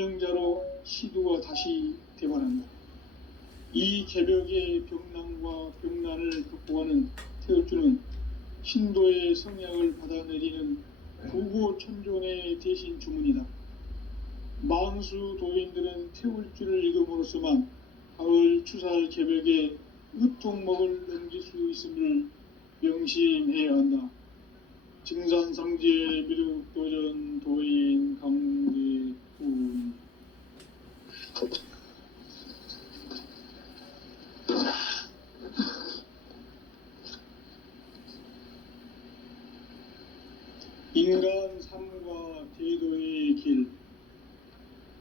전령자로 시두가 다시 되관한다. 이 개벽의 병난과 병난을 극복하는 태울주는 신도의 성약을 받아내리는 구고천존의 대신 주문이다. 망수 도인들은 태울주를 읽음으로써만 가을 추살 개벽에 으통목을 넘길 수 있음을 명심해야 한다. 증산상제 미륵도전 도인 강대훈. 인간 삶과 대도의 길.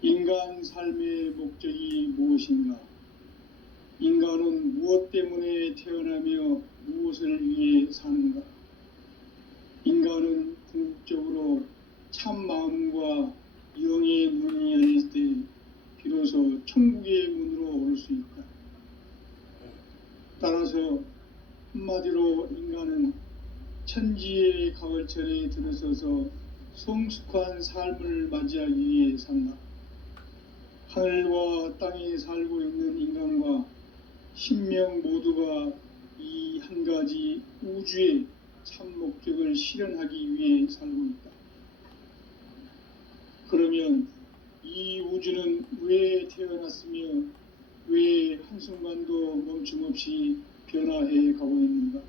인간 삶의 목적이 무엇인가? 인간은 무엇 때문에 태어나며 무엇을 위해 사는가? 인간은 궁극적으로 참 마음과 영의 문이 열릴 때 비로소 천국의 문으로 오를 수 있다. 따라서 한마디로 인간은 천지의 가을철에 들어서서 성숙한 삶을 맞이하기 위해 산다. 하늘과 땅에 살고 있는 인간과 신명 모두가 이 한 가지 우주의 참 목적을 실현하기 위해 살고 있다. 그러면 이 우주는 왜 태어났으며 왜 한순간도 멈춤없이 변화해 가고 있는가?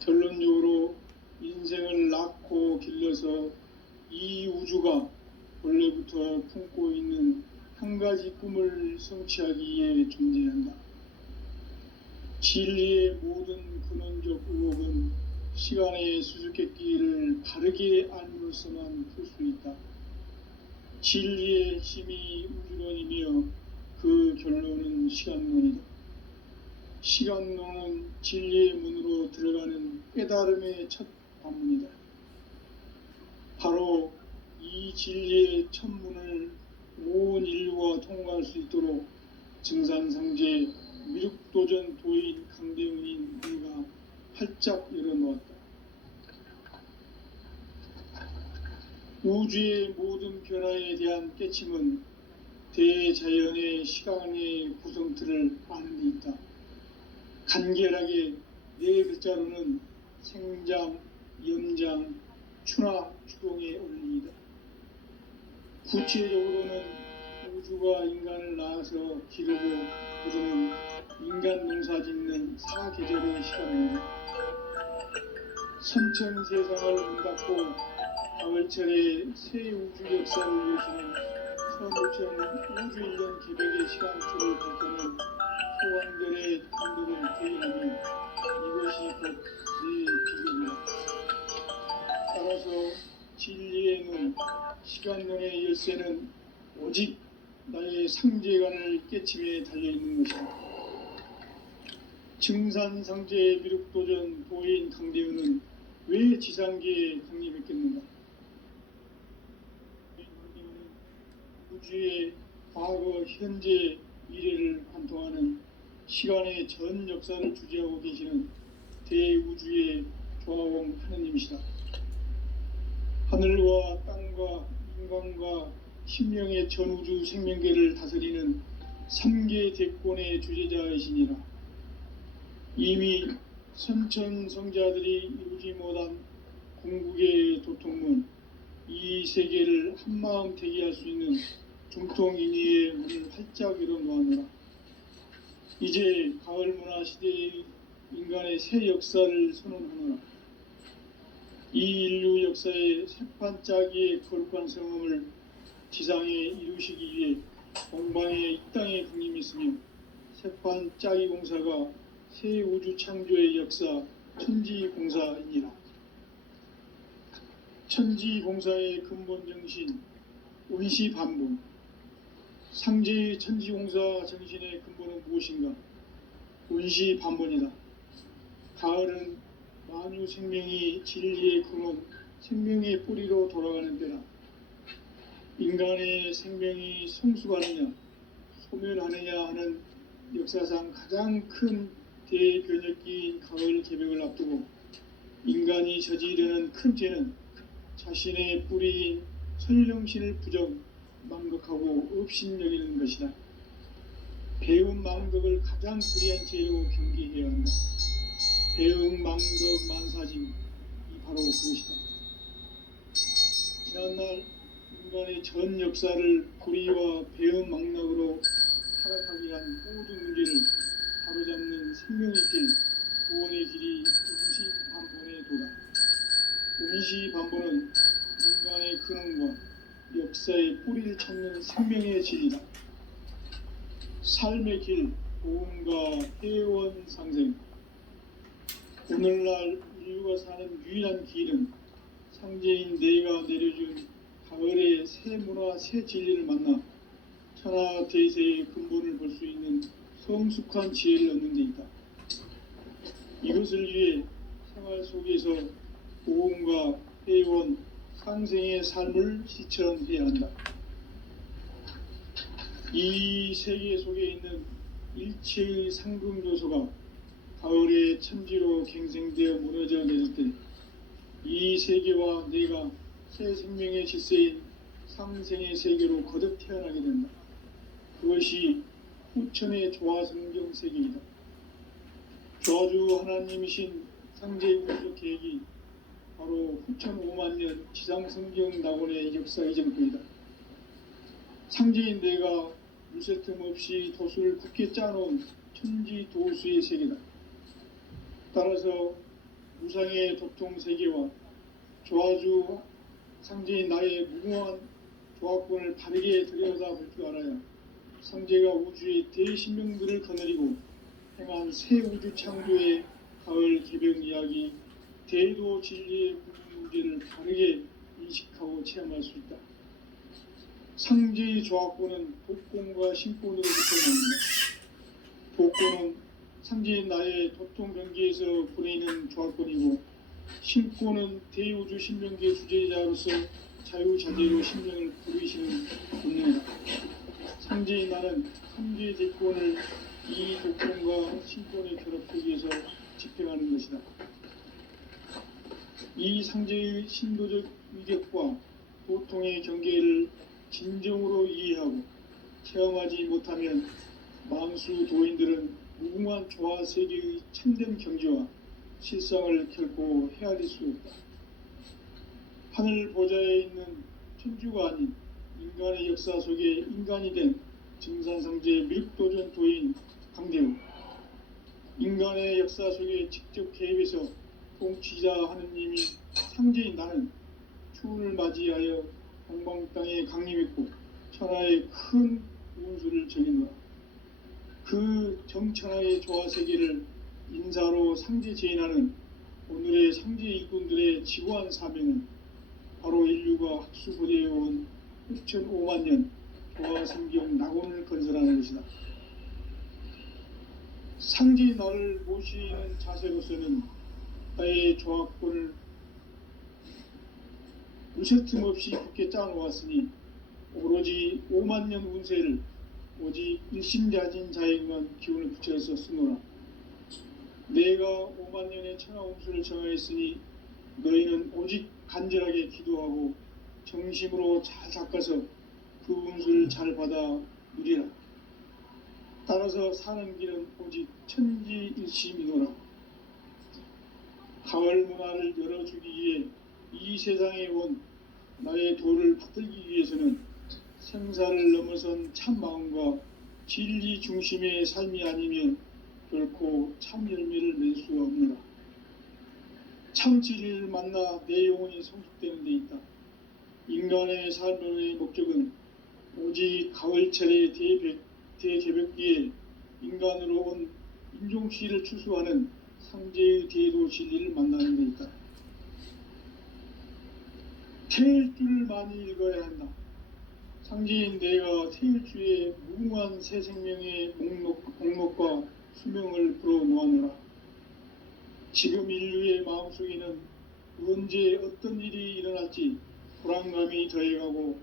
결론적으로 인생을 낳고 길러서 이 우주가 원래부터 품고 있는 한 가지 꿈을 성취하기 위해 존재한다. 진리의 모든 근원적 의혹은 시간의 수수께끼를 바르게 알므로서만 풀 수 있다. 진리의 핵심이 우주론이며 그 결론은 시간론이다. 시간론은 진리의 문으로 들어가는 깨달음의 첫 관문이다. 바로 이 진리의 첫 문을 온 인류가 통과할 수 있도록 증산상제 미륵도전 도인 강대훈인 우리가 활짝 열어놓았다. 우주의 모든 변화에 대한 깨침은 대자연의 시간의 구성틀을 아는 데 있다. 간결하게 네 글자로는 생장, 염장, 추나 추동의 원리이다. 구체적으로는 우주가 인간을 낳아서 기르고 부르는 인간 농사 짓는 사계절의 시간입니다. 선천 세상을 문닫고 가을철에 새 우주 역사를 여시는 서부천 우주 1년 개벽의 시간줄을 밝혀낸 소강별의 감독을 대인하면 이것이 곧 내 비결이다. 따라서 진리의 눈, 시간론의 열쇠는 오직 나의 상제관을 깨침에 달려있는 것이다. 증산상제 미륵도전 도인 강대훈은 왜 지상계에 강림했겠는가? 강대훈은 우주의 과거, 현재, 미래를 관통하는 시간의 전 역사를 주재하고 계시는 대우주의 조화공 하느님이시다. 하늘과 땅과 인간과 신명의 전우주 생명계를 다스리는 3계 대권의 주제자이시니라. 이미 선천성자들이 이루지 못한 궁극의 도통문, 이 세계를 한마음 대기할 수 있는 중통인의의 문을 활짝 열어놓았노라. 이제 가을문화 시대의 인간의 새 역사를 선언하노라. 이 인류 역사의 새판짜기의 거룩한 성음을 지상에 이루시기 위해 공방에 이 땅에 강림했으며 새판짜기 공사가 새 우주 창조의 역사 천지공사이니라. 천지공사의 근본 정신 운시반복. 상제의 천지공사 정신의 근본은 무엇인가? 운시반복이다. 가을은 만유 생명이 진리의 근원, 생명의 뿌리로 돌아가는 때라. 인간의 생명이 성숙하느냐, 소멸하느냐 하는 역사상 가장 큰 대변혁기인 가을 개벽을 앞두고 인간이 저지르는 큰 죄는 자신의 뿌리인 천령신을 부정, 망극하고 업신여기는 것이다. 배은 망덕을 가장 불의한 죄로 경계해야 한다. 배은 망덕 만사짐이 바로 그것이다. 지난날 인간의 전 역사를 불의와 배은 망락으로 타락하게 한 모든 문제를 바로잡는 생명의 길, 구원의 길이 임시반본의 도다. 임시반본은 인간의 근원과 역사의 뿌리를 찾는 생명의 진리다. 삶의 길, 보험과 회원 상생. 오늘날 인류가 사는 유일한 길은 상제인 내가 내려준 가을의 새 문화, 새 진리를 만나 천하 대세의 근본을 볼 수 있는 성숙한 지혜를 얻는 데 있다. 이것을 위해 생활 속에서 보험과 회원, 상생의 삶을 실천해야 한다. 이 세계 속에 있는 일체의 상금 요소가 가을의 천지로 갱생되어 무너져 내릴 때 이 세계와 내가 새 생명의 질서인 상생의 세계로 거듭 태어나게 된다. 그것이 후천의 조화성경 세계이다. 조화주 하나님이신 상제의 우주 계획이 바로 후천 5만년 지상성경 낙원의 역사 이전부이다. 상제인 내가 물새 틈 없이 도수를 굳게 짜놓은 천지 도수의 세계다. 따라서 무상의 도통 세계와 조화주 상제인 나의 무궁한 조합권을 바르게 들여다볼 줄 알아야 상제가 우주의 대신명들을 거느리고 행한 새 우주 창조의 가을 개벽 이야기, 대도 진리의 문제를 바르게 인식하고 체험할 수 있다. 상제의 조합권은 복권과 신권으로부터 나옵니다. 복권은 상제인 나의 도통 경계에서 보내는 조합권이고, 신권은 대우주 신명계 주제자로서 자유자재로 신명을 부르시는 본능이다. 상제인 나는 상제의 대권을 이 독권과 신권의 결합 속에서 집행하는 것이다. 이 상제의 신도적 위격과 도통의 경계를 진정으로 이해하고 체험하지 못하면 만수 도인들은 무궁한 조화 세계의 참된 경지와 실상을 결코 헤아릴 수 없다. 하늘 보좌에 있는 천주가 아닌 인간의 역사 속에 인간이 된 증산상제 밀도전 도인 강대우, 인간의 역사 속에 직접 개입해서 통치자 하느님이 상제인 나는 추운을 맞이하여 동방 땅에 강림했고 천하의 큰 운수를 정해놓아 그 정천하의 조화세계를 인사로 상제 제인하는 오늘의 상제 일꾼들의 지구한 사명은 바로 인류가 학수부대해온 6,5만 년 조화성경 낙원을 건설하는 것이다. 상제의 나를 모시는 자세로서는 나의 조합권을 무쇠틈 없이 굳게 짜놓았으니 오로지 5만 년 운세를 오직 일심자진 자에게만 기운을 붙여서 쓰노라. 내가 5만 년의 천하 운수를 정하였으니 너희는 오직 간절하게 기도하고 정심으로 잘 닦아서 그 운수를 잘 받아 누리라. 따라서 사는 길은 오직 천지일심이노라. 가을 문화를 열어주기 위해 이 세상에 온 나의 도를 받들기 위해서는 생사를 넘어선 참 마음과 진리 중심의 삶이 아니면 결코 참 열매를 맺을 수가 없느라. 참 진리를 만나 내 영혼이 성숙되는 데 있다. 인간의 삶의 목적은 오직 가을철의 대개벽기에 인간으로 온 인종시를 추수하는 상제의 대도 진리를 만나는 데 있다. 태일주를 많이 읽어야 한다. 상제인 내가 태일주의 무궁한 새 생명의 목록과 수명을 불어놓아노라. 지금 인류의 마음속에는 언제 어떤 일이 일어날지 불안감이 더해가고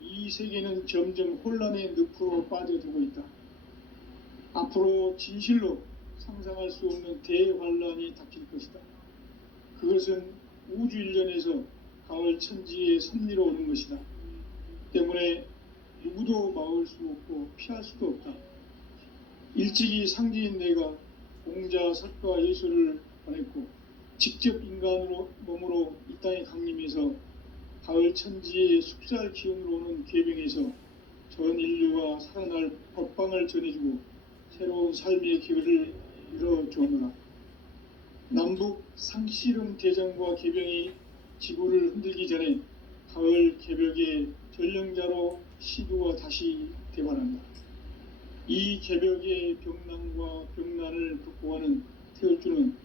이 세계는 점점 혼란의 늪으로 빠져들고 있다. 앞으로 진실로 상상할 수 없는 대환란이 닥칠 것이다. 그것은 우주 일련에서 가을 천지의 섭리로 오는 것이다. 때문에 누구도 막을 수 없고 피할 수도 없다. 일찍이 상제인 내가 공자, 석가, 예수를 보냈고 직접 인간으로 몸으로 이 땅에 강림해서 가을 천지의 숲살 기운으로 오는 계병에서 전 인류가 살아날 법방을 전해주고 새로운 삶의 기회를 이뤄주느라. 남북 상씨름 대전과 계병이 지구를 흔들기 전에 가을 개벽의 전령자로 시두가 다시 대발한다. 이 개벽의 병난과 병난을 극복하는 태울주는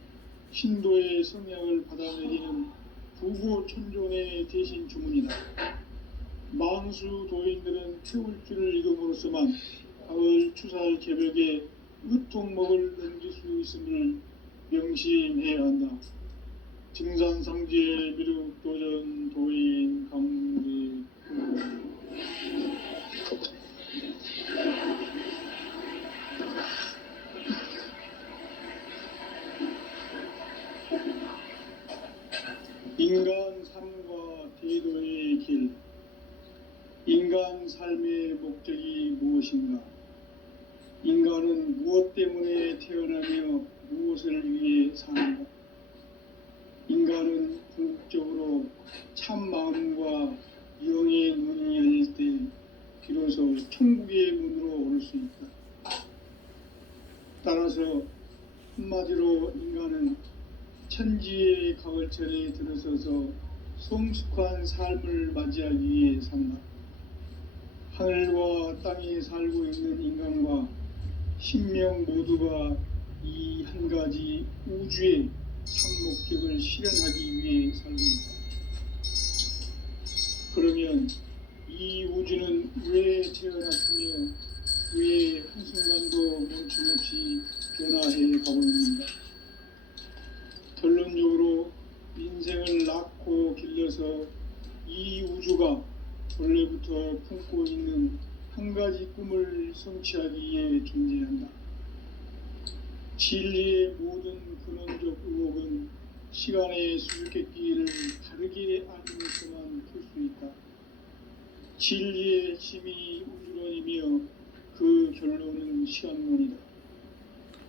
신도의 성약을 받아내리는 부고천존의 대신 주문이다. 망수 도인들은 태울주를 읽음으로써만 가을 추살 개벽의 으통목을 넘길 수 있음을 명심해야 한다. 증산상제 미륵도전 도인 강리 인간 삶과 대도의 길. 인간 삶의 목적이 무엇인가? 인간은 무엇 때문에 태어나며 무엇을 위해 사는가? 인간은 궁극적으로 참 마음과 영의 눈이 열릴 때 비로소 천국의 문으로 오를 수 있다. 따라서 한마디로 인간은 천지의 가을철에 들어서서 성숙한 삶을 맞이하기 위해 산다. 하늘과 땅에 살고 있는 인간과 신명 모두가 이 한 가지 우주의 참 목적을 실현하기 위해 살고 있다. 그러면 이 우주는 왜 태어났으며 왜 한순간도 멈춤없이 변화해 가고 있는가? 결론적으로 인생을 낳고 길러서 이 우주가 원래부터 품고 있는 한 가지 꿈을 성취하기 위해 존재한다. 진리의 모든 근원적 의혹은 시간의 수수께끼를 다르게 알면서만 풀 수 있다. 진리의 핵심이 우주론이며 그 결론은 시간론이다.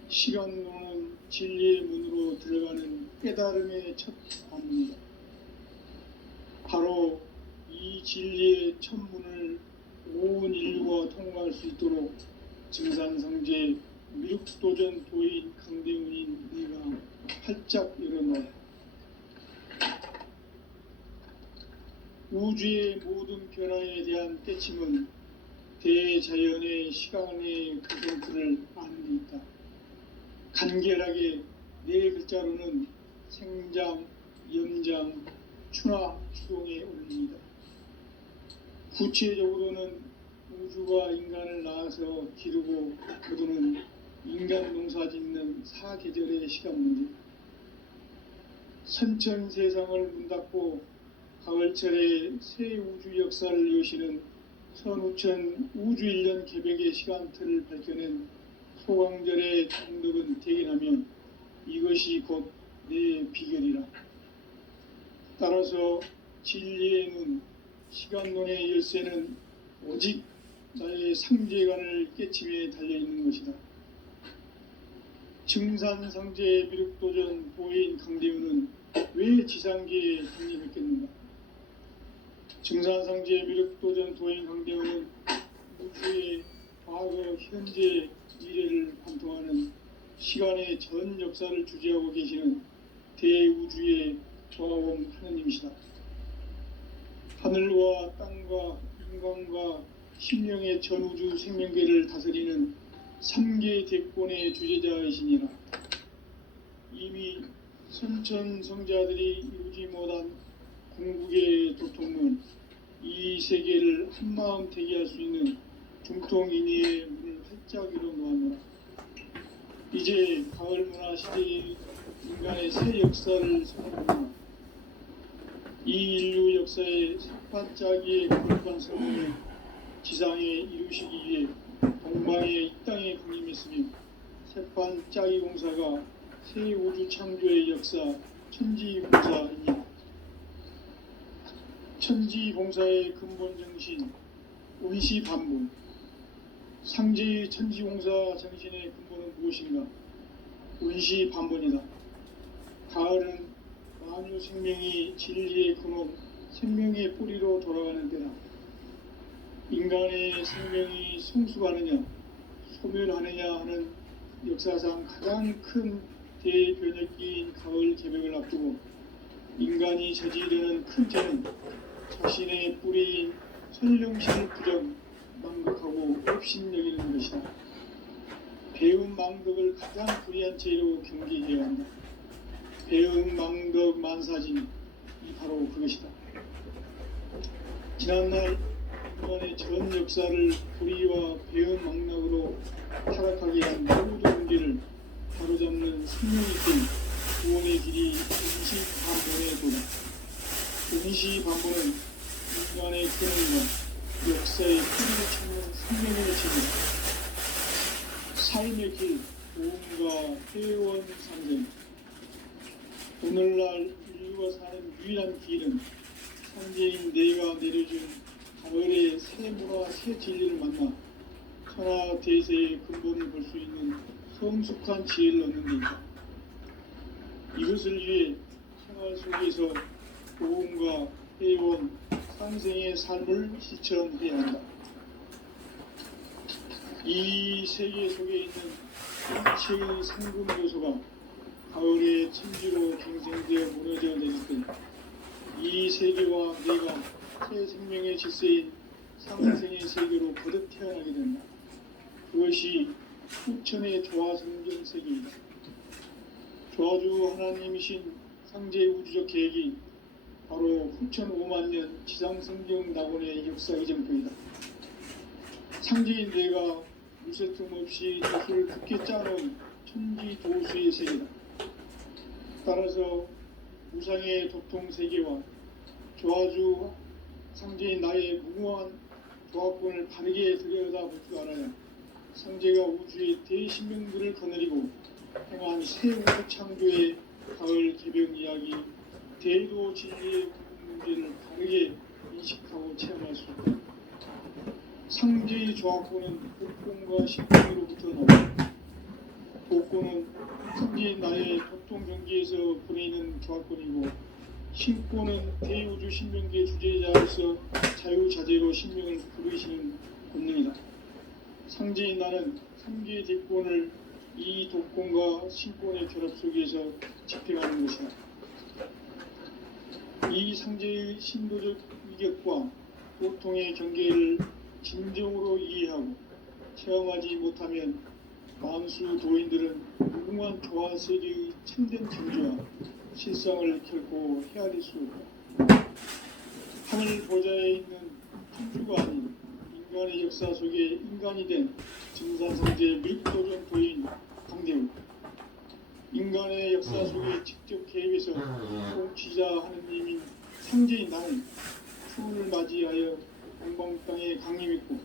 시간론은 진리의 문으로 들어가는 깨달음의 첫 관문이다. 바로 이 진리의 첫 문을 온 인류가 통과할 수 있도록 증산상제 미륵도전 도인 강대훈인 네가 활짝 열어놓아. 우주의 모든 변화에 대한 깨침은 대자연의 시간의 그성틀을 아는 데 있다. 간결하게 네 글자로는 생장, 염장, 추나 추동의 원리이다. 구체적으로는 우주가 인간을 낳아서 기르고 거두는 인간 농사 짓는 사계절의 시간 문제. 선천 세상을 문 닫고 가을철에 새 우주 역사를 여시는 선우천 우주 1년 개벽의 시간틀을 밝혀낸 소강절의 정덕은 대견하면 이것이 곧 내 비결이라. 따라서 진리의 눈, 시간론의 열쇠는 오직 나의 상제관을 깨침에 달려있는 것이다. 증산상제 미륵도전 도인 강대훈은 왜 지상계에 강림했겠는가? 증산상제 미륵도전 도인 강대훈은 우주의 과거, 현재, 미래를 관통하는 시간의 전 역사를 주재하고 계시는 대우주의 조화원 하느님이시다. 하늘과 땅과 인간과 심령의 전우주 생명계를 다스리는 3계 대권의 주제자이시니라. 이미 선천성자들이 이루지 못한 궁극의 도통문, 이 세계를 한마음 대기할 수 있는 중통인의의 문을 활짝 열어놓았노라. 이제 가을 문화 시대의 인간의 새 역사를 선언하노라. 이 인류 역사의 반짝이의 거룩한 성공을 지상에 이루시기 위해 동방의 이 땅에 강림했으며 새반짝이 공사가 새 우주 창조의 역사 천지봉사입니다. 천지봉사의 근본 정신, 원시반복, 상제의 천지공사 정신의 근본은 무엇인가? 원시반복이다. 가을은 만유 생명이 진리의 근원, 생명의 뿌리로 돌아가는 때다. 인간의 생명이 성숙하느냐, 소멸하느냐 하는 역사상 가장 큰 대변혁기인 가을 개벽을 앞두고 인간이 저지르는 큰 죄는 자신의 뿌리인 선령신을 부정, 망극하고 업신여기는 것이다. 배움 망덕을 가장 불의한 죄로 경계해야 한다. 배움 망덕 만사진이 바로 그것이다. 지난날 인간의 전 역사를 불의와 배움 망락으로 타락하게 한 모든 문제를 바로잡는 생명있는 구원의 길이 원시반본의 도다. 원시반본은 인간의 근원과 역사의 뿌리를 찾는 생명의 길이다. 삶의 길, 보험과 회원 상생. 오늘날 인류가 사는 유일한 길은 상제인 내가 내려준 가을의 새 문화, 새 진리를 만나 천하 대세의 근본을 볼 수 있는 성숙한 지혜를 얻는 데 있다. 이것을 위해 생활 속에서 보험과 회원, 상생의 삶을 실천해야 한다. 이 세계 속에 있는 일체의 상금 요소가 가을의 천지로 경생되어 무너져 내릴 때 이 세계와 내가 새 생명의 질서인 상생의 세계로 거듭 태어나게 된다. 그것이 후천의 조화성경 세계이다. 조화주 하나님이신 상제 우주적 계획이 바로 후천 5만년 지상성경 낙원의 역사 이정표이다. 상제인 내가 무쇠 틈 없이 도수를 굳게 짜놓은 천지 도수의 세계다. 따라서 우상의 도통 세계와 조화주 상제인 나의 무모한 조합권을 바르게 들여다볼 줄 알아야 상제가 우주의 대신명들을 거느리고 행한 새 우주 창조의 가을 개벽 이야기, 대도 진리의 문제를 바르게 인식하고 체험할 수 있다. 상제의 조합권은 복권과 신권으로부터 나온다. 복권은 상제인 나의 도통 경계에서 보내는 조합권이고, 신권은 대우주 신명계 주제자로서 자유자재로 신명을 부르시는 권능이다. 상제인 나는 3개의 대권을 이 독권과 신권의 결합 속에서 집행하는 것이다. 이 상제의 신도적 위격과 고통의 경계를 진정으로 이해하고 체험하지 못하면 만수 도인들은 무궁한 조화 세계의 참된 존재와 실상을 결코 헤아릴 수 없다. 하늘 보좌에 있는 천주가 아닌 인간의 역사 속에 인간이 된 증산상제 밀도전 도인 강대우, 인간의 역사 속에 직접 개입해서 통치자 하느님인 상제인 나는 추운을 맞이하여 동방 땅에 강림했고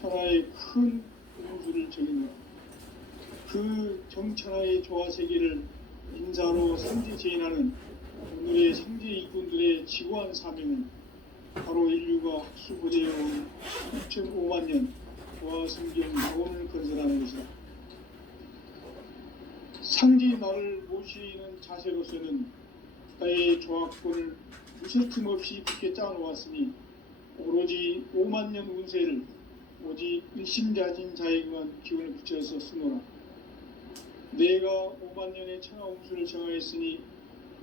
천하의 큰 운수를 적인다. 그 정천하의 조화세계를 인사로 상제 제인하는 오늘의 상제 이꾼들의 지고한 사명은 바로 인류가 학수고대해온 2005만 년 조화성경 낙원을 건설하는 것이다. 상제 나를 모시는 자세로서는 나의 조합권을 무쇠틈 없이 굳게 짜놓았으니 오로지 5만 년 운세를 오직 일심자진 자에게만 기운을 붙여서 쓰노라. 내가 5만 년의 천하 운수를 정하였으니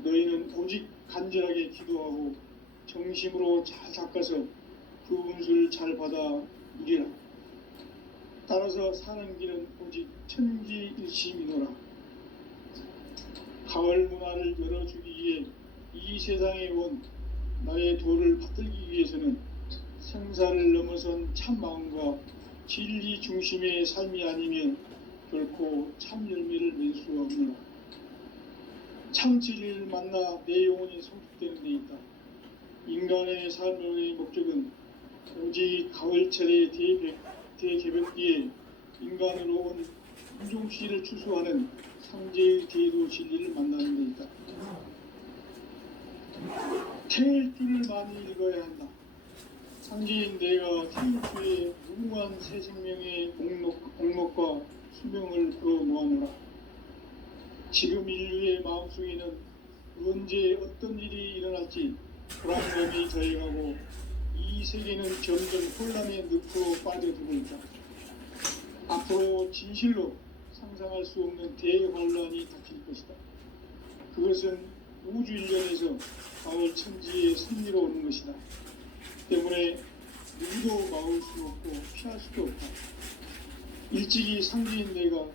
너희는 오직 간절하게 기도하고 정심으로 잘 닦아서 그 운수를 잘 받아 누리라. 따라서 사는 길은 오직 천지일심이노라. 가을 문화를 열어주기 위해 이 세상에 온 나의 도를 받들기 위해서는 생사를 넘어선 참 마음과 진리 중심의 삶이 아니면 결코 참 열매를 낼 수 없노라. 참 진리를 만나 내 영혼이 성숙되는 데 있다. 인간의 삶의 목적은 오직 가을철의 대개벽기에 인간으로 온 인종씨를 추수하는 상제의 대도 진리를 만나는 데 있다. 태일기를 많이 읽어야 한다. 상지인 내가 태일주의 무궁한 새 생명의 목록과 수명을 풀어놓아노라. 지금 인류의 마음속에는 언제 어떤 일이 일어날지 불안감이 더해가고 이 세계는 점점 혼란의 늪으로 빠져들고 있다. 앞으로 진실로 상상할 수 없는 대환란이 닥칠 것이다. 그것은 우주 일련에서 가을 천지의 승리로 오는 것이다. 때문에 누구도 막을 수 없고 피할 수도 없다. 일찍이 상지인 내가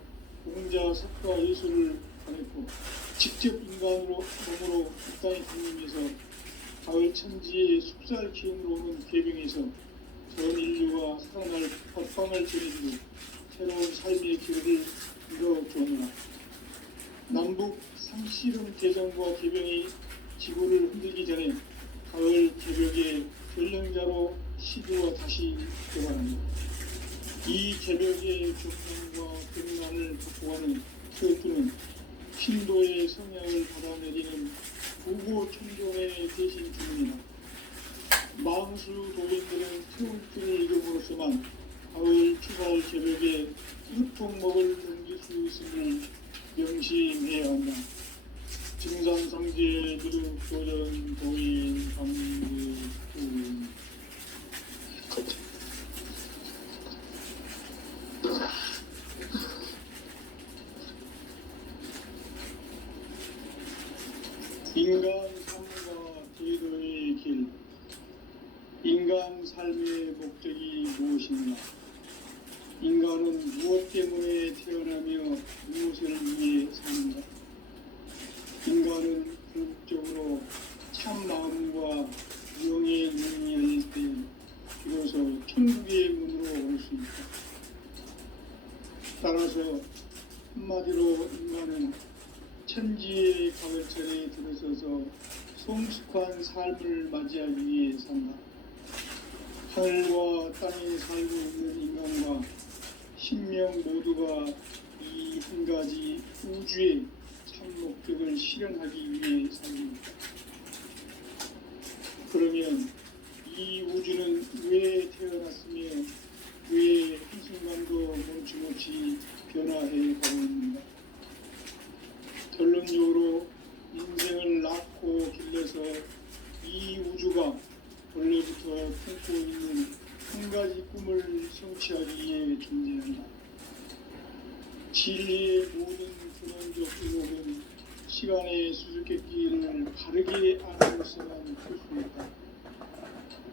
공자, 석과 예술을 보냈고 직접 인간으로 몸으로 이 땅에 강림해서 가을 천지의 숲살 기운으로 오는 계병에서 전 인류가 살아날 법방을 전해주고 새로운 삶의 길을 이뤄주었노라. 남북 상씨름 대전과 계병이 지구를 흔들기 전에 가을 개벽의 전령자로 시드와 다시 개발합니다. 이 개벽의 조건과 등란을 극복하는 트로트는 신도의 성향을 받아내리는 부고 천종의 대신 중입니다. 망수 도인들은 트로트를 이름으로서만 가을 추가할 개벽의 끝종목을 넘길 수 있음을 명심해야 한다. 증상상제 미륵 도전 도인 강구 인간 삶과 제도의 길. 인간 삶의 목적이 무엇인가? 인간은 무엇 때문에 태어나며 무엇을 위해 사는가? 인간은 궁극적으로 참 마음과 영의 눈이 열릴 때 비로소 천국의 문으로 올 수 있다. 따라서 한마디로 인간은 천지의 가을철에 들어서서 성숙한 삶을 맞이하기 위해 산다. 하늘과 땅에 살고 있는 인간과 신명 모두가 이 한 가지 우주의 참 목적을 실현하기 위해 살립니다. 그러면 이 우주는 왜 태어났으며 왜 한순간도 멈춤없이 변화해 가고 있는가? 결론적으로 인생을 낳고 길러서 이 우주가 원래부터 품고 있는 한 가지 꿈을 성취하기 위해 존재한다. 진리의 모든 근원적 의혹은 시간의 수수께끼를 바르게 알아볼수만 풀 수 있다.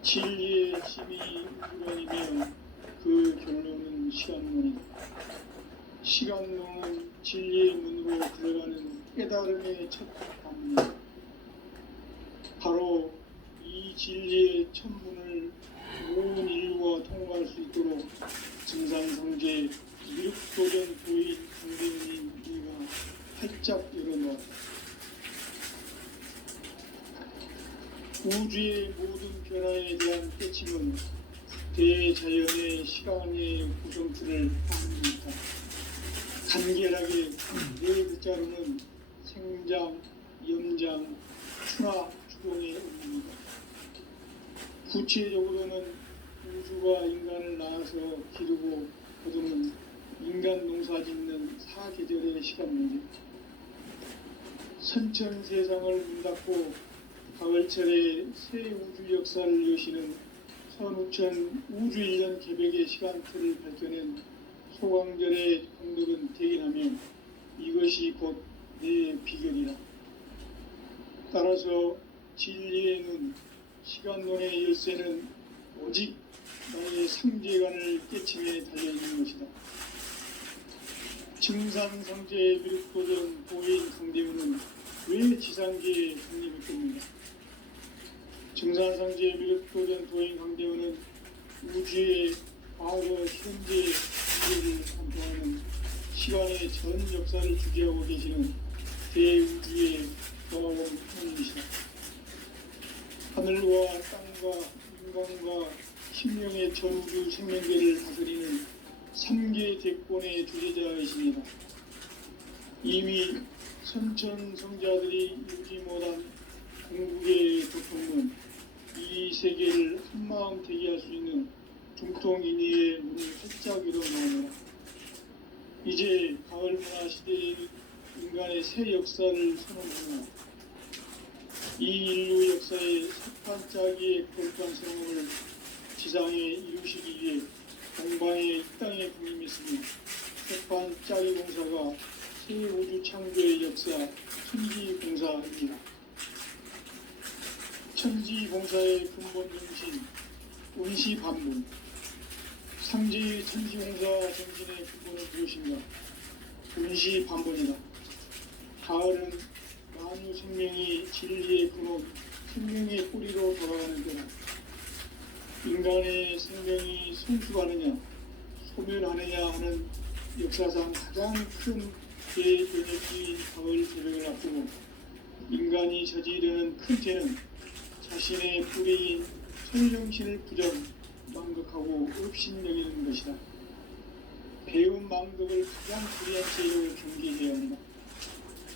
진리의 힘이 우주론이며 그 결론은 시간론이다. 시간론은 진리의 문으로 들어가는 깨달음의 첫 관문이다. 바로 이 진리의 천문을 온 인류가 통과할 수 있도록 증산성제 미륵도전 도인 강대원인 우리가 활짝 열어놓았다. 우주의 모든 변화에 대한 깨침은 대자연의 시간의 구성틀을 함유했다. 간결하게 네 글자로는 생장, 염장, 추나, 추동의 의미입니다. 구체적으로는 우주가 인간을 낳아서 기르고 거두는 인간 농사 짓는 사계절의 시간 문제. 선천 세상을 문 닫고 가을철에 새 우주 역사를 여시는 선우천 우주 1년 개벽의 시간틀을 밝혀낸 소강절의 공덕은 대견하며 이것이 곧 내 비결이라. 따라서 진리의 눈, 시간론의 열쇠는 오직 나의 상제관을 깨침에 달려있는 것이다. 증산상제 미륵도전 도인 강대문은 왜 지상계에 성립했습니까? 증산상제 미륵도전 도인 강대문은 우주의 과거, 현재, 미래를 관통하는 시간의 전 역사를 주재하고 계시는 대우주의 영원 하나님이시다. 하늘과 땅과 인간과 신명의 전우주 생명계를 다스리는 3계 대권의 주재자이십니다. 이미 선천성자들이 이루지 못한 궁극의 고통은 이 세계를 한마음 되게 할 수 있는 중통인의의 문을 활짝 열어놓으라. 이제 가을 문화 시대의 인간의 새 역사를 선언하노라. 이 인류 역사의 석판짜기의 거룩한 성공을 지상에 이루시기 위해 동방의 이 땅에 군림했으며 석판짜기 공사가 새 우주 창조의 역사 천지공사입니다. 천지공사의 근본 정신 운시반문. 상제의 천지공사 정신의 근본은 무엇인가? 운시반문이다. 가을은 만유 생명이 진리의 근원, 생명의 뿌리로 돌아가는 때다. 인간의 생명이 성숙하느냐, 소멸하느냐 하는 역사상 가장 큰 대변혁기인 가을 새벽을 앞두고 인간이 저지르는 큰 죄는 자신의 뿌리인 소유정신을 부정, 망덕하고 업신여기는 것이다. 배움 망덕을 가장 불의한 죄로 경계해야 합니다.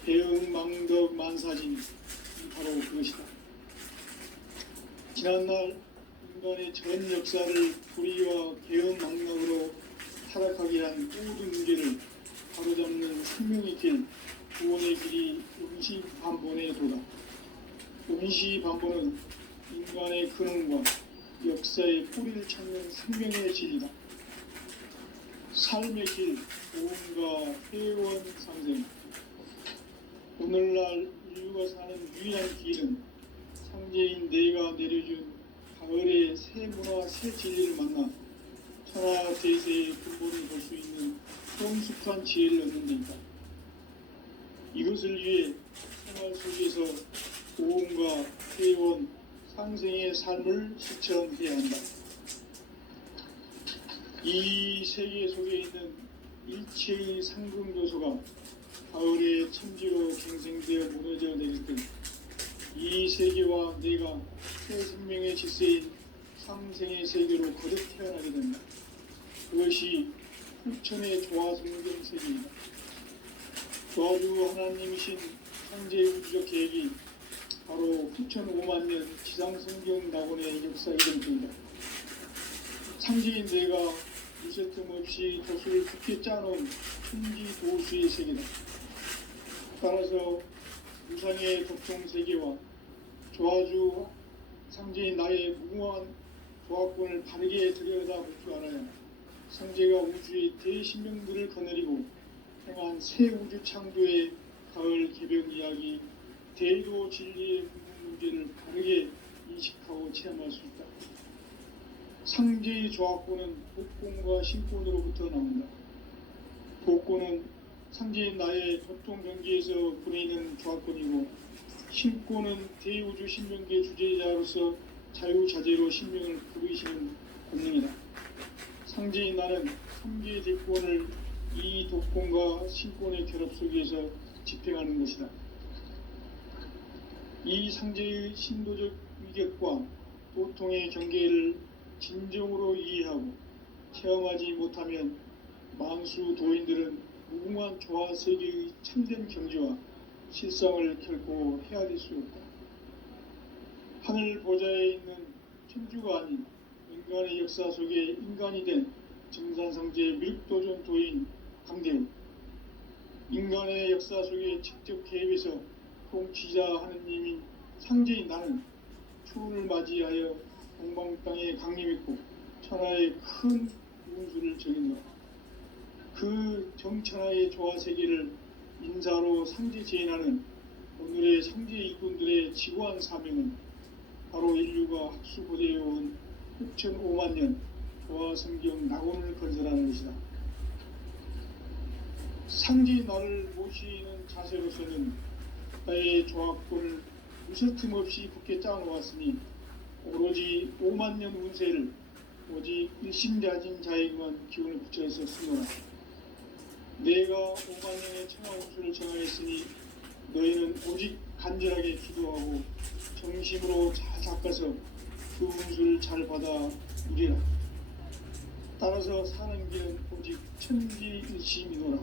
배움 망덕 만사진이 바로 그것이다. 지난날 인간의 전 역사를 불의와 배움 망덕으로 타락하게 한 모든 문제를 바로잡는 생명의 길, 구원의 길이 운시반본의 도다. 운시반본은 인간의 근원과 역사의 뿌리를 찾는 생명의 진이다. 삶의 길, 고음과 회원 상생. 오늘날 인류가 사는 유일한 길은 상제인 내가 내려준 가을의 새 문화, 새 진리를 만나 천하 대세의 근본을 볼 수 있는 성숙한 지혜를 얻는 데 있다. 이것을 위해 생활 속에서 고음과 회원, 상생의 삶을 실천해야 한다. 이 세계 속에 있는 일체의 상승요소가 가을의 천지로 갱생되어 무너져 내릴 때 이 세계와 내가 새 생명의 질서인 상생의 세계로 거듭 태어나게 된다. 그것이 후천의 조화성경 세계이다. 조화주 하나님이신 상제의 우주적 계획이 바로 9,500,000년 지상성경 낙원의 역사 이름입니다. 상제인 내가 무쇠틈 없이 도수를 굳게 짜놓은 천지 도수의 세계다. 따라서 무상의 법통 세계와 조화주 상제인 나의 무궁한 조화권을 바르게 들여다볼 줄 알아야 상제가 우주의 대신명들을 거느리고 행한 새 우주 창조의 가을 개벽 이야기, 대도 진리의 문제를 바르게 인식하고 체험할 수 있다. 상제의 조화권은 복권과 신권으로부터 나온다. 복권은 상제인 나의 보통 경계에서 부리는 조화권이고, 신권은 대우주 신명계 주제자로서 자유자재로 신명을 부르시는 권능이다. 상제인 나는 3개의 대권을 이 독권과 신권의 결합 속에서 집행하는 것이다. 이 상제의 신도적 위격과 보통의 경계를 진정으로 이해하고 체험하지 못하면 만수 도인들은 무궁한 조화 세계의 참된 경지와 실상을 결코 헤아릴 수 없다. 하늘 보좌에 있는 천주가 아닌 인간의 역사 속에 인간이 된 정산상제 밀도전 도인 강대우, 인간의 역사 속에 직접 개입해서 통치자 하느님인 상제인 나는 추운을 맞이하여 동방 땅에 강림했고 천하의 큰 운수를 적인다. 그 정천하의 조화 세계를 인사로 상제 제인하는 오늘의 상제 일꾼들의 지구한 사명은 바로 인류가 학수고대해온 6,500,000년 조화 성경 낙원을 건설하는 것이다. 상제 나를 모시는 자세로서는 나의 조화권을 무쇠틈 없이 굳게 짜놓았으니 오로지 50,000년 운세를 오직 일심자진 자에게만 기운을 붙여서 쓰노라. 내가 50,000년의 청하 운수를 정하였으니 너희는 오직 간절하게 기도하고 정심으로 잘 닦아서 그 운수를 잘 받아 누리라. 따라서 사는 길은 오직 천지일심이노라.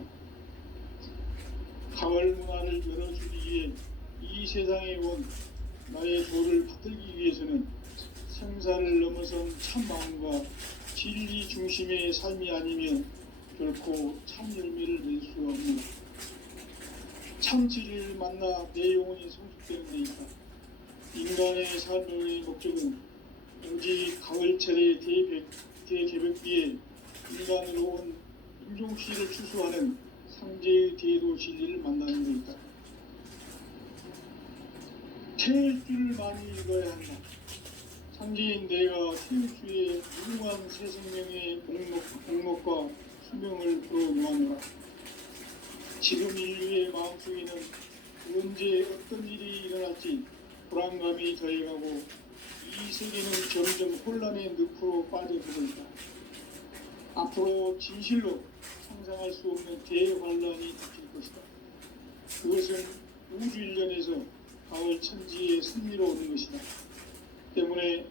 가을 문화를 열어주기 위해 이 세상에 온 나의 도를 받들기 위해서는 생사를 넘어선 참 마음과 진리 중심의 삶이 아니면 결코 참 열매를 낼 수 없는 참 진리를 만나 내 영혼이 성숙되는 데 있다. 인간의 삶의 목적은 오직 가을철의 대개벽기에 인간으로 온 인종시를 추수하는 상제의 대도 진리를 만나는 데 있다. 태울 줄을 많이 읽어야 한다. 상제인 내가 태울주의 무궁한 새 생명의 목록과 수명을 풀어놓아노라. 지금 인류의 마음속에는 언제 어떤 일이 일어날지 불안감이 더해가고 이 세계는 점점 혼란의 늪으로 빠져들고 있다. 앞으로 진실로 상상할 수 없는 대환란이 닥칠 것이다. 그것은 우주 일련에서 가을 천지의 승리로 오는 것이다. 때문에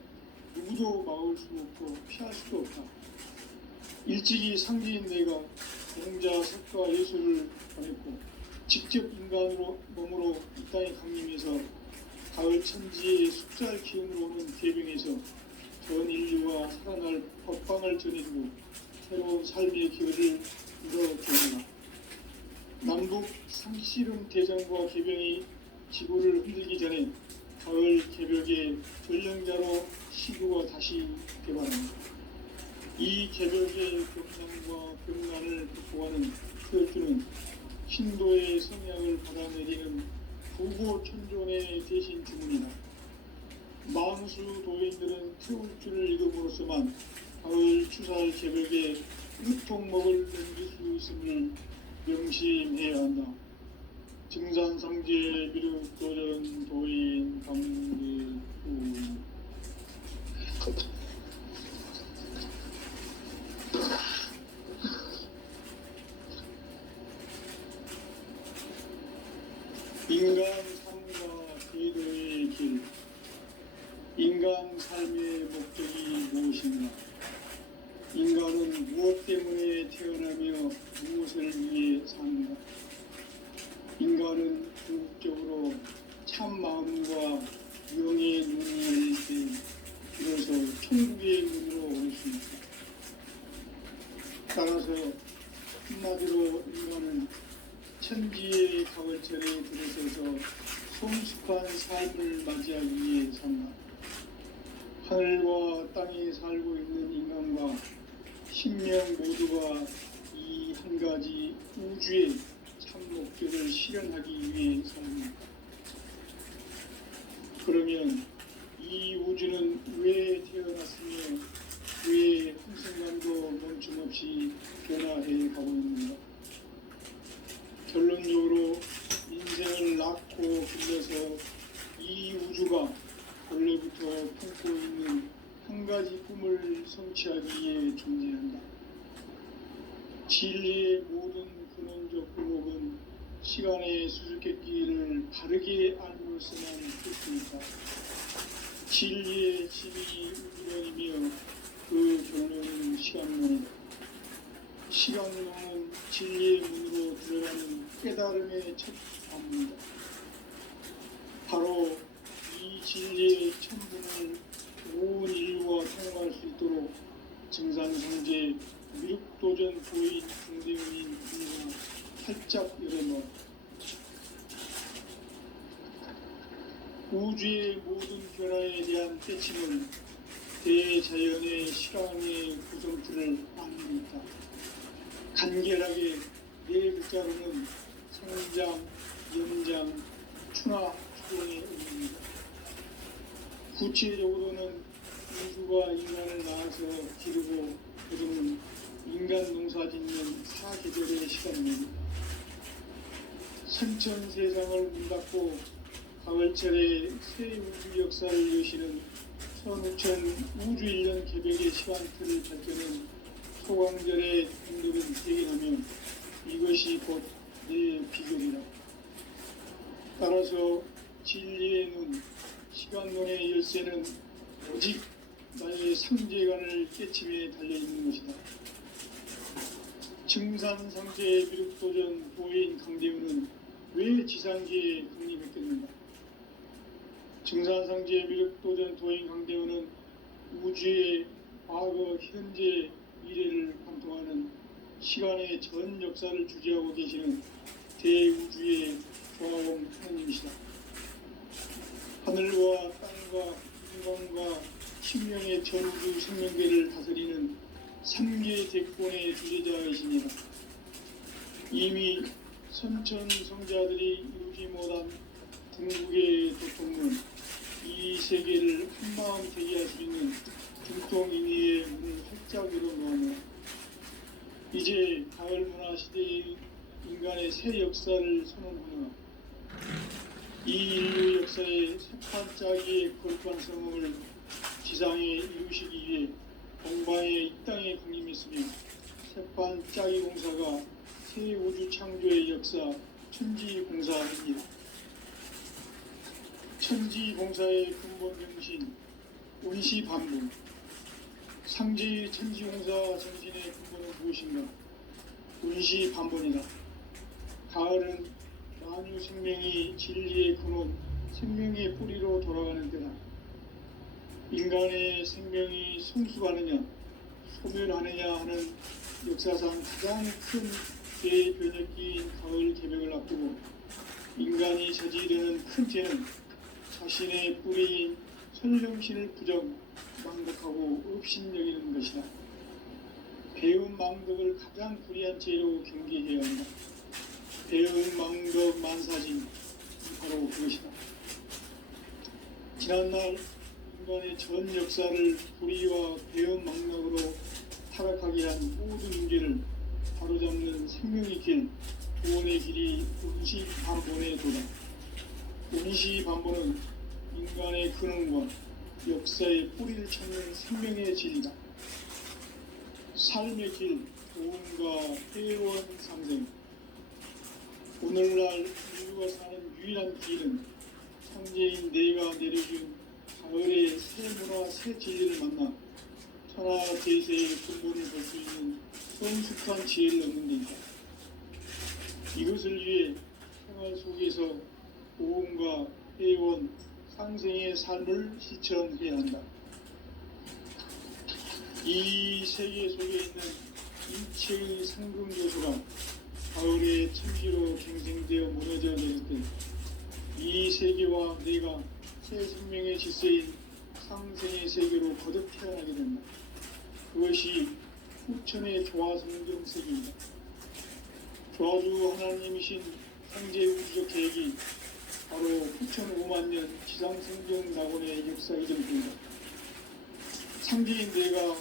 누구도 막을 수 없고 피할 수도 없다. 일찍이 상제인 내가 공자, 석가, 예수를 보냈고 직접 인간으로 몸으로 이 땅에 강림해서 가을 천지의 숫살 기운으로 오는 계병에서 전 인류와 살아날 법방을 전해주고 새로운 삶의 기회를 이뤄주었다. 남북 상씨름 대전과 개병이 지구를 흔들기 전에 가을 개벽의 전령자로 시구가 다시 개발합니다. 이 개벽의 격난과 격난을 극복하는 태울주는 신도의 성향을 받아내리는 부고 천존의 대신 주문이다. 만수 도인들은 태울주를 읽음으로써만 가을 추살 개벽의 유통목을 넘길 수 있음을 명심해야 한다. 증산상제 미륵도전 도인 강대구 인간 삶과 제도의 길. 인간 삶의 목적이 무엇인가? 인간은 무엇 때문에 태어나며 무엇을 위해 사는가? 인간은 궁극적으로 참 마음과 영의 눈이 열릴 때 비로소 천국의 문으로 올 수 있다. 따라서 한마디로 인간은 천지의 가을철에 들어서서 성숙한 삶을 맞이하기 위해 산다. 하늘과 땅에 살고 있는 인간과 신명 모두가 이 한 가지 우주의 참 목적을 실현하기 위해 삽니다. 그러면 이 우주는 왜 태어났으며 왜 한순간도 멈춤없이 변화해 가고 있는가? 결론적으로 인생을 낳고 길러서 이 우주가 원래부터 품고 있는 한 가지 꿈을 성취하기 위해 존재한다. 진리의 모든 근원적 굴곡은 시간의 수수께끼를 바르게 알고서만 풀 수 있다. 진리의 진이 우주론이며 그 결론은 시간론. 시간론은 진리의 문으로 들어가는 깨달음의 첫 단문이다. 바로 이 진리의 천분을 온 인류가 통용할 수 있도록 증산상제 미륵도전 도인 강대원인 분과 활짝 열어놓아 우주의 모든 변화에 대한 때침은 대자연의 실황의 구성틀을 아는 있다. 간결하게 네 글자로는 성장, 연장, 충화, 추동의 의미입니다. 구체적으로는 우주가 인간을 낳아서 기르고 거두는 인간 농사 짓는 사계절의 시간입니다. 선천 세상을 문 닫고 가을철에 새 우주 역사를 여시는 선우천 우주 1년 개벽의 시간틀을 밝혀낸 소광절의 행동은 대견하며 이것이 곧 내 비결이라. 따라서 진리의 눈, 시간론의 열쇠는 오직 나의 상제관을 깨침에 달려있는 것이다. 증산상제 미륵도전 도인 강대우는 왜 지상계에 강림했겠는가? 증산상제 미륵도전 도인 강대우는 우주의 과거, 현재, 미래를 관통하는 시간의 전 역사를 주재하고 계시는 대우주의 조화원 하나님이시다. 하늘과 땅과 인간과 신명의 전우주 생명계를 다스리는 삼계 대권의 주재자이십니다. 이미 선천성자들이 이루지 못한 궁극의 도통은 이 세계를 한마음 되게 할 수 있는 중통인의의 문을 활짝 열어놓으며 이제 가을 문화 시대의 인간의 새 역사를 선언하며 이 인류 역사의 새판짜기의 거룩한 성공을 지상에 이루시기 위해 동방의 이 땅에 강림했으며 새판짜기 공사가 새 우주 창조의 역사 천지공사입니다. 천지공사의 근본 정신 운시반복, 상제의 천지공사 정신의 근본은 무엇인가? 운시반복이다. 가을은 만유 생명이 진리의 근원, 생명의 뿌리로 돌아가는 때다. 인간의 생명이 성숙하느냐, 소멸하느냐 하는 역사상 가장 큰 대변혁기인 가을 개벽을 앞두고 인간이 저지르는 큰 죄는 자신의 뿌리인 선령신을 부정, 망독하고 업신여기는 것이다. 배운 망덕을 가장 불의한 죄로 경계해야 한다. 배운 망덕 만사진, 바로 그것이다. 지난날 인간의 전 역사를 불의와 배운 망락으로 타락하게 한 모든 문제를 바로잡는 생명의 길, 구원의 길이 운시반본의 도다. 운시반본은 인간의 근원과 역사의 뿌리를 찾는 생명의 진리다. 삶의 길, 도움과 회원 상생. 오늘날 인류가 사는 유일한 길은 창제인 내가 내려준 가을의 새 문화, 새 진리를 만나 천하 대세의 근본을 볼 수 있는 성숙한 지혜를 얻는 데이다. 이것을 위해 생활 속에서 도움과 회원, 상생의 삶을 실천해야 한다. 이 세계 속에 있는 일체의 상금 요소가 가을의 천지로 갱생되어 무너져 내릴 때 이 세계와 내가 새 생명의 질서인 상생의 세계로 거듭 태어나게 된다. 그것이 후천의 조화성경 세계이다. 조화주 하나님이신 상제 우주적 계획이 바로 후천 5만 년 지상성경 낙원의 역사 이전입니다. 상제인 내가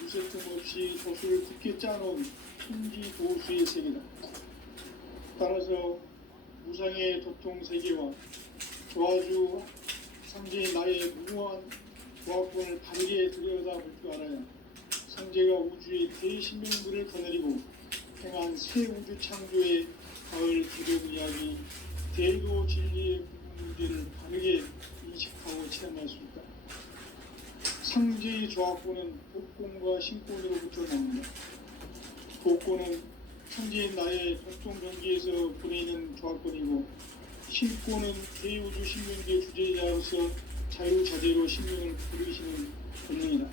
무쇠틈 없이 도수를 굳게 짜놓은 천지 도수의 세계다. 따라서 무상의 도통 세계와 조화주 상제인 나의 무모한 조합권을 바르게 들여다볼 줄 알아야 상제가 우주의 대신명물을 거느리고 행한 새 우주 창조의 가을 기록 이야기, 대도 진리의 문제를 바르게 인식하고 체험할 수 있다. 상제의 조합권은 복권과 신권으로부터 나옵니다. 복권은 상제인 나의 도통 경계에서 보내는 조합권이고, 신권은 대우주 신명계 주제자로서 자유자재로 신명을 부르시는 권능이다.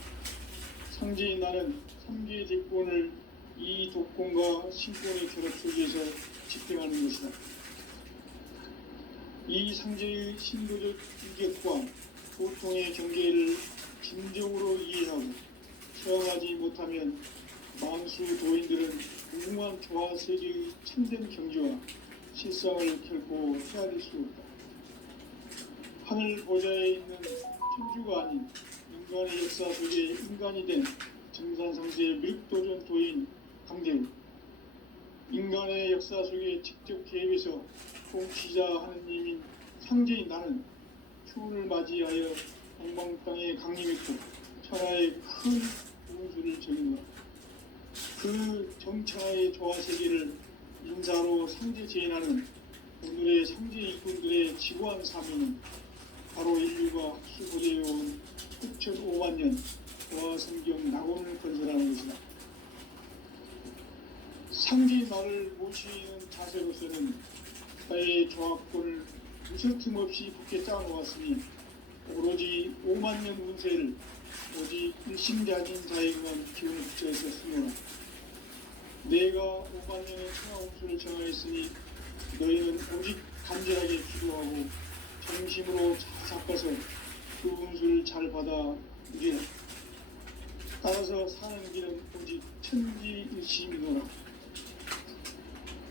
상제인 나는 3개의 대권을 이 독권과 신권의 결합 속에서 집행하는 것이다. 이 상제의 신도적 인격과 보통의 경계를 진정으로 이해하고 체험하지 못하면 만수 도인들은 무궁한 조화 세계의 참된 경지와 실상을 결코 헤아릴 수 없다. 하늘 보좌에 있는 천주가 아닌 인간의 역사 속에 인간이 된 정산상세의 밀도전 도인 강대우, 인간의 역사 속에 직접 개입해서 통치자 하느님인 상제인 나는 추운을 맞이하여 동방 땅에 강림했고 천하의 큰 운수를 적인다. 그 정천하의 조화세계를 인사로 상제 재현하는 오늘의 상제 일꾼들의 지구한 사명은 바로 인류가 수고되어온 6,500만 년 조화성경 낙원을 건설하는 것이다. 상제 나를 모시는 자세로서는 나의 조합권을 무쇠틈 없이 굳게 짜놓았으니 오로지 5만 년 운세를 오직 일심자진 자에게만 기운을 붙여서 쓰노라. 내가 5만 년의 천하 운수를 정하였으니 너희는 오직 간절하게 기도하고 정심으로 잘 닦아서 그 운수를 잘 받아 누리라. 따라서 사는 길은 오직 천지일심이노라.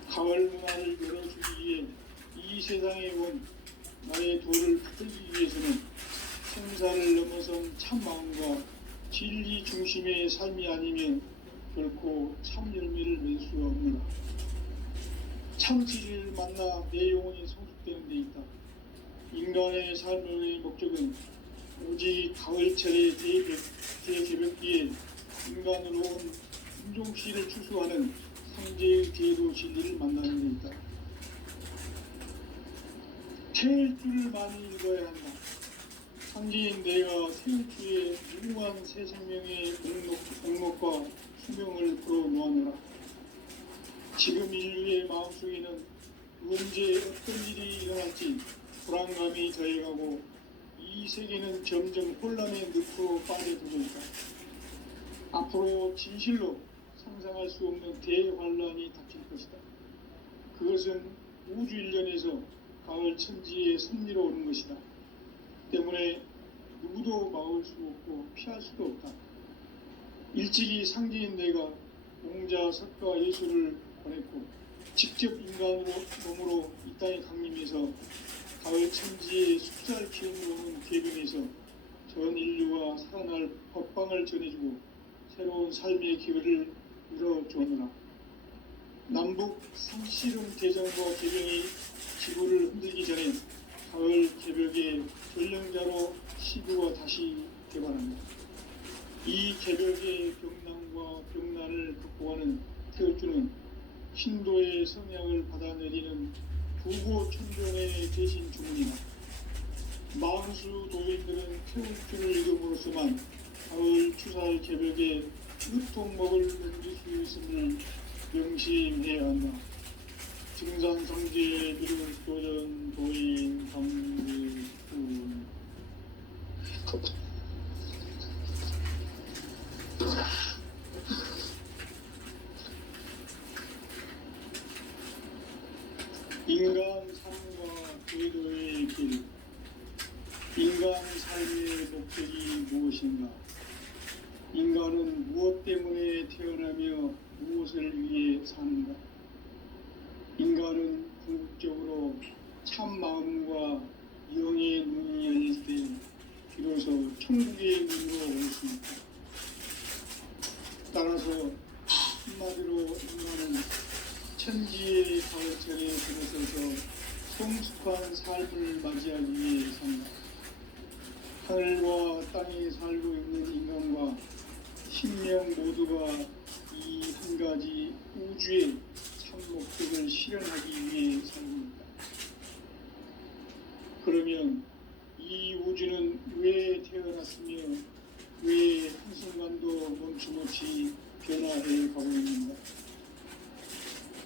가을 문화를 열어주기 위해 이 세상에 온 나의 도를 붙들기 위해서는 생사를 넘어선 참 마음과 진리 중심의 삶이 아니면 결코 참 열매를 맺을 수가 없노라. 참 진리를 만나 내 영혼이 성숙되는 데 있다. 인간의 삶의 목적은 오직 가을철의 대개벽기에 인간으로 온 순종씨를 추수하는 상제의 제도 진리를 만나는 데 있다. 태일주를 많이 읽어야 한다. 상제인 내가 태일주의 무궁한 새 생명의 목록과 수명을 풀어놓아노라. 지금 인류의 마음속에는 언제 어떤 일이 일어날지 불안감이 더해가고 이 세계는 점점 혼란의 늪으로 빠져들고 있다. 앞으로 진실로 상상할 수 없는 대환란이 닥칠 것이다. 그것은 우주 일련에서 가을 천지의 섭리로 오는 것이다. 때문에 누구도 막을 수 없고 피할 수도 없다. 일찍이 상제인 내가 공자, 석가, 예수를 보냈고 직접 인간으로 몸으로 이 땅에 강림해서 가을 천지의 숫살 기운으로 오는 계명에서 전 인류와 살아날 법방을 전해주고 새로운 삶의 기회를 열어주었노라. 남북 상씨름 대전과 개병이 지구를 흔들기 전에 가을 개벽의 전령자로 시부가 다시 개발합니다. 이 개벽의 병난과 병난을 극복하는 태울주는 신도의 성향을 받아내리는 부고 천종의 대신 주문이다. 마음수 도인들은 태울주를 읽음으로써만 가을 추살 개벽의 유통목을 넘길 수 있음을 명심해야 한다. 증산성제 미륵도전 도인 강제군 인간 삶과 제도의 길. 인간 삶의 목적이 무엇인가? 인간은 무엇 때문에 태어나며 무엇을 위해 사는가? 인간은 궁극적으로 참 마음과 영의 눈이 열릴 때 비로소 천국의 문으로 올 수 있다. 따라서 한마디로 인간은 천지의 가을철에 들어서서 성숙한 삶을 맞이하기 위해 산다. 하늘과 땅에 살고 있는 인간과 신명 모두가 이 한 가지 우주의 참 목적을 실현하기 위해 살고 있다. 그러면 이 우주는 왜 태어났으며 왜 한순간도 멈춤없이 변화해 가고 있는가?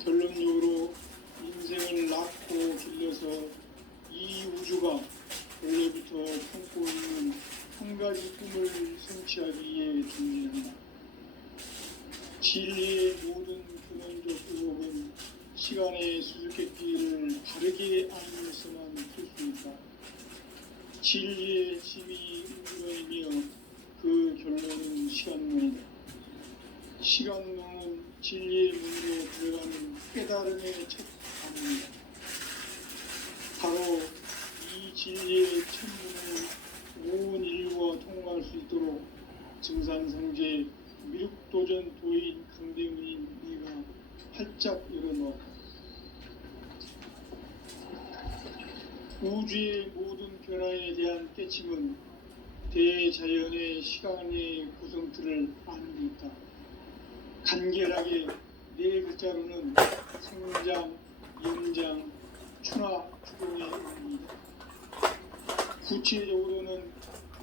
결론적으로 인생을 낳고 길러서 이 우주가 원래부터 품고 있는 한 가지 꿈을 성취하기 위해 존재한다. 진리의 모든 근원적 의혹은 시간의 수수께끼를 바르게 알면서만 풀 수 있다. 진리의 힘이 우주론이며 그 결론은 시간론이다. 시간론은 진리의 문으로 들어가는 깨달음의 첫 단문이다. 바로 이 진리의 천문을 온 인류가 통과할 수 있도록 증산성제 미륵도전 도인 강대문인 네가 활짝 열어놓았다. 우주의 모든 변화에 대한 깨침은 대자연의 시간의 구성틀을 아는 데 있다. 간결하게 네 글자로는 생장, 연장, 추나, 추동의 의미이다. 구체적으로는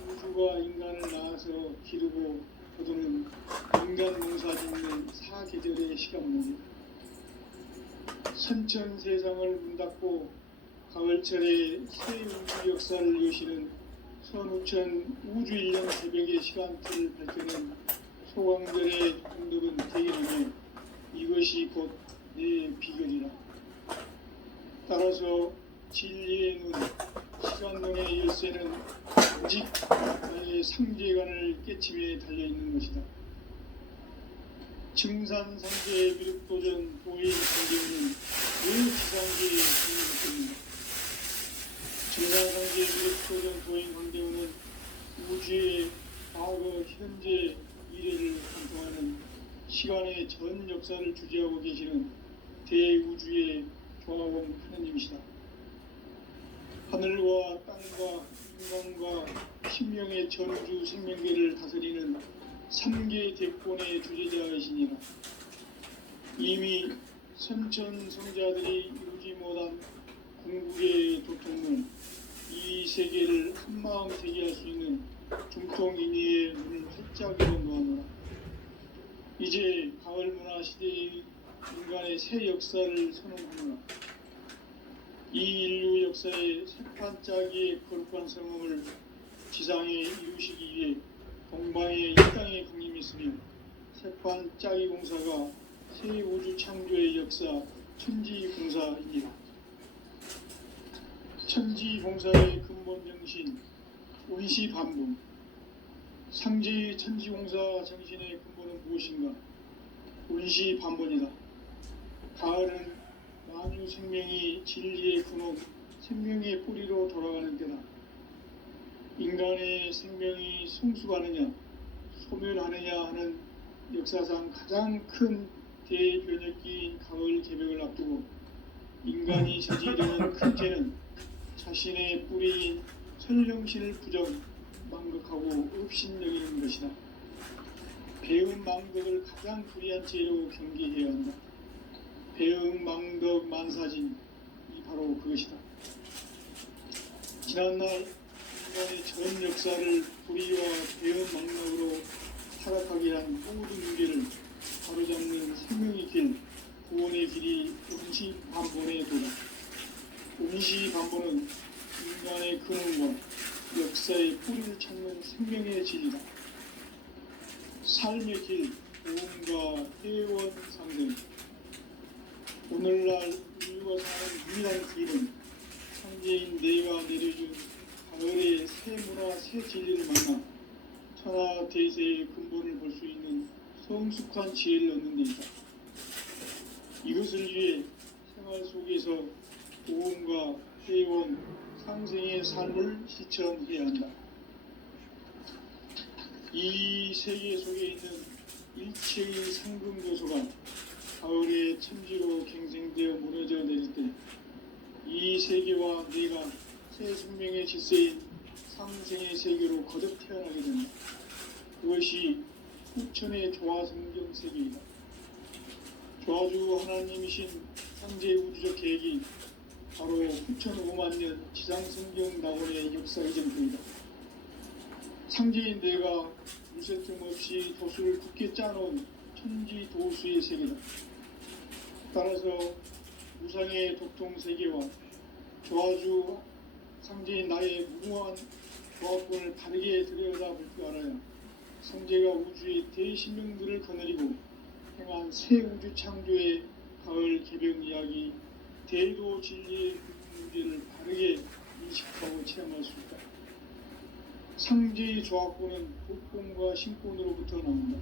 우주가 인간을 낳아서 기르고 거두는 인간 농사 짓는 사계절의 시간문이다. 선천 세상을 문 닫고 가을철에 새 우주 역사를 여시는 선우천 우주일령 새벽의 시간틀을 밝혀낸 소광들의 공덕은 대견하며 이것이 곧 내 비결이라. 따라서 진리의 눈, 시간론의 열쇠는 오직 나의 상제관을 깨침에 달려있는 것이다. 증산상제의 미륵도전 도인 관계는 왜 지상계의 중요했겠는가? 증산상제의 미륵도전 도인 관계는 우주의 과거, 현재, 미래를 관통하는 시간의 전 역사를 주재하고 계시는 대우주의 조화원 하느님이시다. 하늘과 땅과 인간과 신명의 전우주 생명계를 다스리는 3개 대권의 주제자이시니라. 이미 선천성자들이 이루지 못한 궁극의 도통문, 이 세계를 한마음 세계할 수 있는 중통인의의 문을 활짝 열어놓아노라. 이제 가을문화 시대의 인간의 새 역사를 선언하노라. 이 인류 역사의 새판짜기의 거룩한 성음을 지상에 이루시기 위해 동방의 이 땅에 강림했으며 새판짜기 공사가 새 우주 창조의 역사 천지공사입니다. 천지공사의 근본 정신 운시반분. 상제의 천지공사 정신의 근본은 무엇인가? 운시반분이다. 가을은 만유 생명이 진리의 근원, 생명의 뿌리로 돌아가는 때다. 인간의 생명이 성숙하느냐, 소멸하느냐 하는 역사상 가장 큰 대변혁기인 가을 개벽을 앞두고 인간이 저지르는 큰 죄는 자신의 뿌리인 설령신을 부정, 망극하고 업신여기는 것이다. 배은 망덕을 가장 불의한 죄로 경계해야 한다. 배응 망덕 만사진이 바로 그것이다. 지난날 인간의 전 역사를 불의와 배응 망덕으로 타락하게 한 모든 문제를 바로잡는 생명의 길, 구원의 길이 운시반본의 도다. 운시반본은 인간의 근원과 역사의 뿌리를 찾는 생명의 진리다. 삶의 길, 보험과 회원 상생. 오늘날 인류가 사는 유일한 길은 상제인 내가 내려준 가을의 새 문화, 새 진리를 만나 천하 대세의 근본을 볼 수 있는 성숙한 지혜를 얻는 데 있다. 이것을 위해 생활 속에서 보험과 회원, 상생의 삶을 실천해야 한다. 이 세계 속에 있는 일체의 상금 요소가 가을의 천지로 갱생되어 무너져 내릴 때 이 세계와 내가 새 생명의 질서인 상생의 세계로 거듭 태어나게 된다. 그것이 후천의 조화성경 세계이다. 조화주 하나님이신 상제 우주적 계획이 바로 후천 5만 년 지상성경 낙원의 역사 이전부이다. 상제인 내가 물새틈 없이 도수를 굳게 짜놓은 천지 도수의 세계다. 따라서 우상의 도통 세계와 조화주 상제인 나의 무모한 조합권을 바르게 들여다볼 줄 알아야 상제가 우주의 대신명들을 거느리고 행한 새 우주 창조의 가을 개벽 이야기, 대도 진리의 문제를 바르게 인식하고 체험할 수 있다. 상제의 조합권은 독권과 신권으로부터 나온다.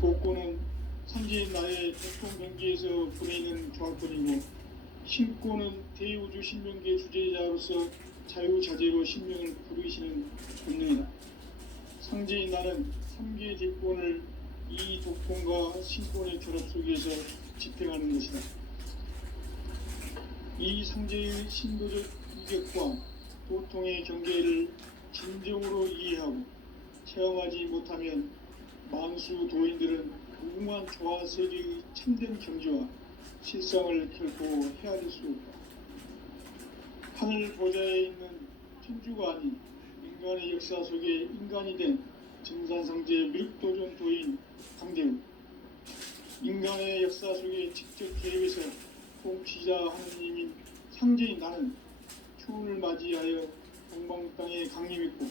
독권은 상제인 나의 독권 경계에서 보내는 조합권이고, 신권은 대우주 신명계 주제자로서 자유자재로 신명을 부르시는 본능이다. 상제인 나는 3개 대권을 이 독권과 신권의 결합 속에서 집행하는 것이다. 이 상제의 신도적 이격과 도통의 경계를 진정으로 이해하고 체험하지 못하면 만수 도인들은 무궁한 조화세계의 참된 경지와 실상을 결코 헤아릴 수 없다. 하늘 보좌에 있는 천주가 아닌 인간의 역사 속에 인간이 된 증산상제 미륵도전 도인 강대우, 인간의 역사 속에 직접 개입해서 통치자 하느님인 상제인 나는 추운을 맞이하여 동방 땅에 강림했고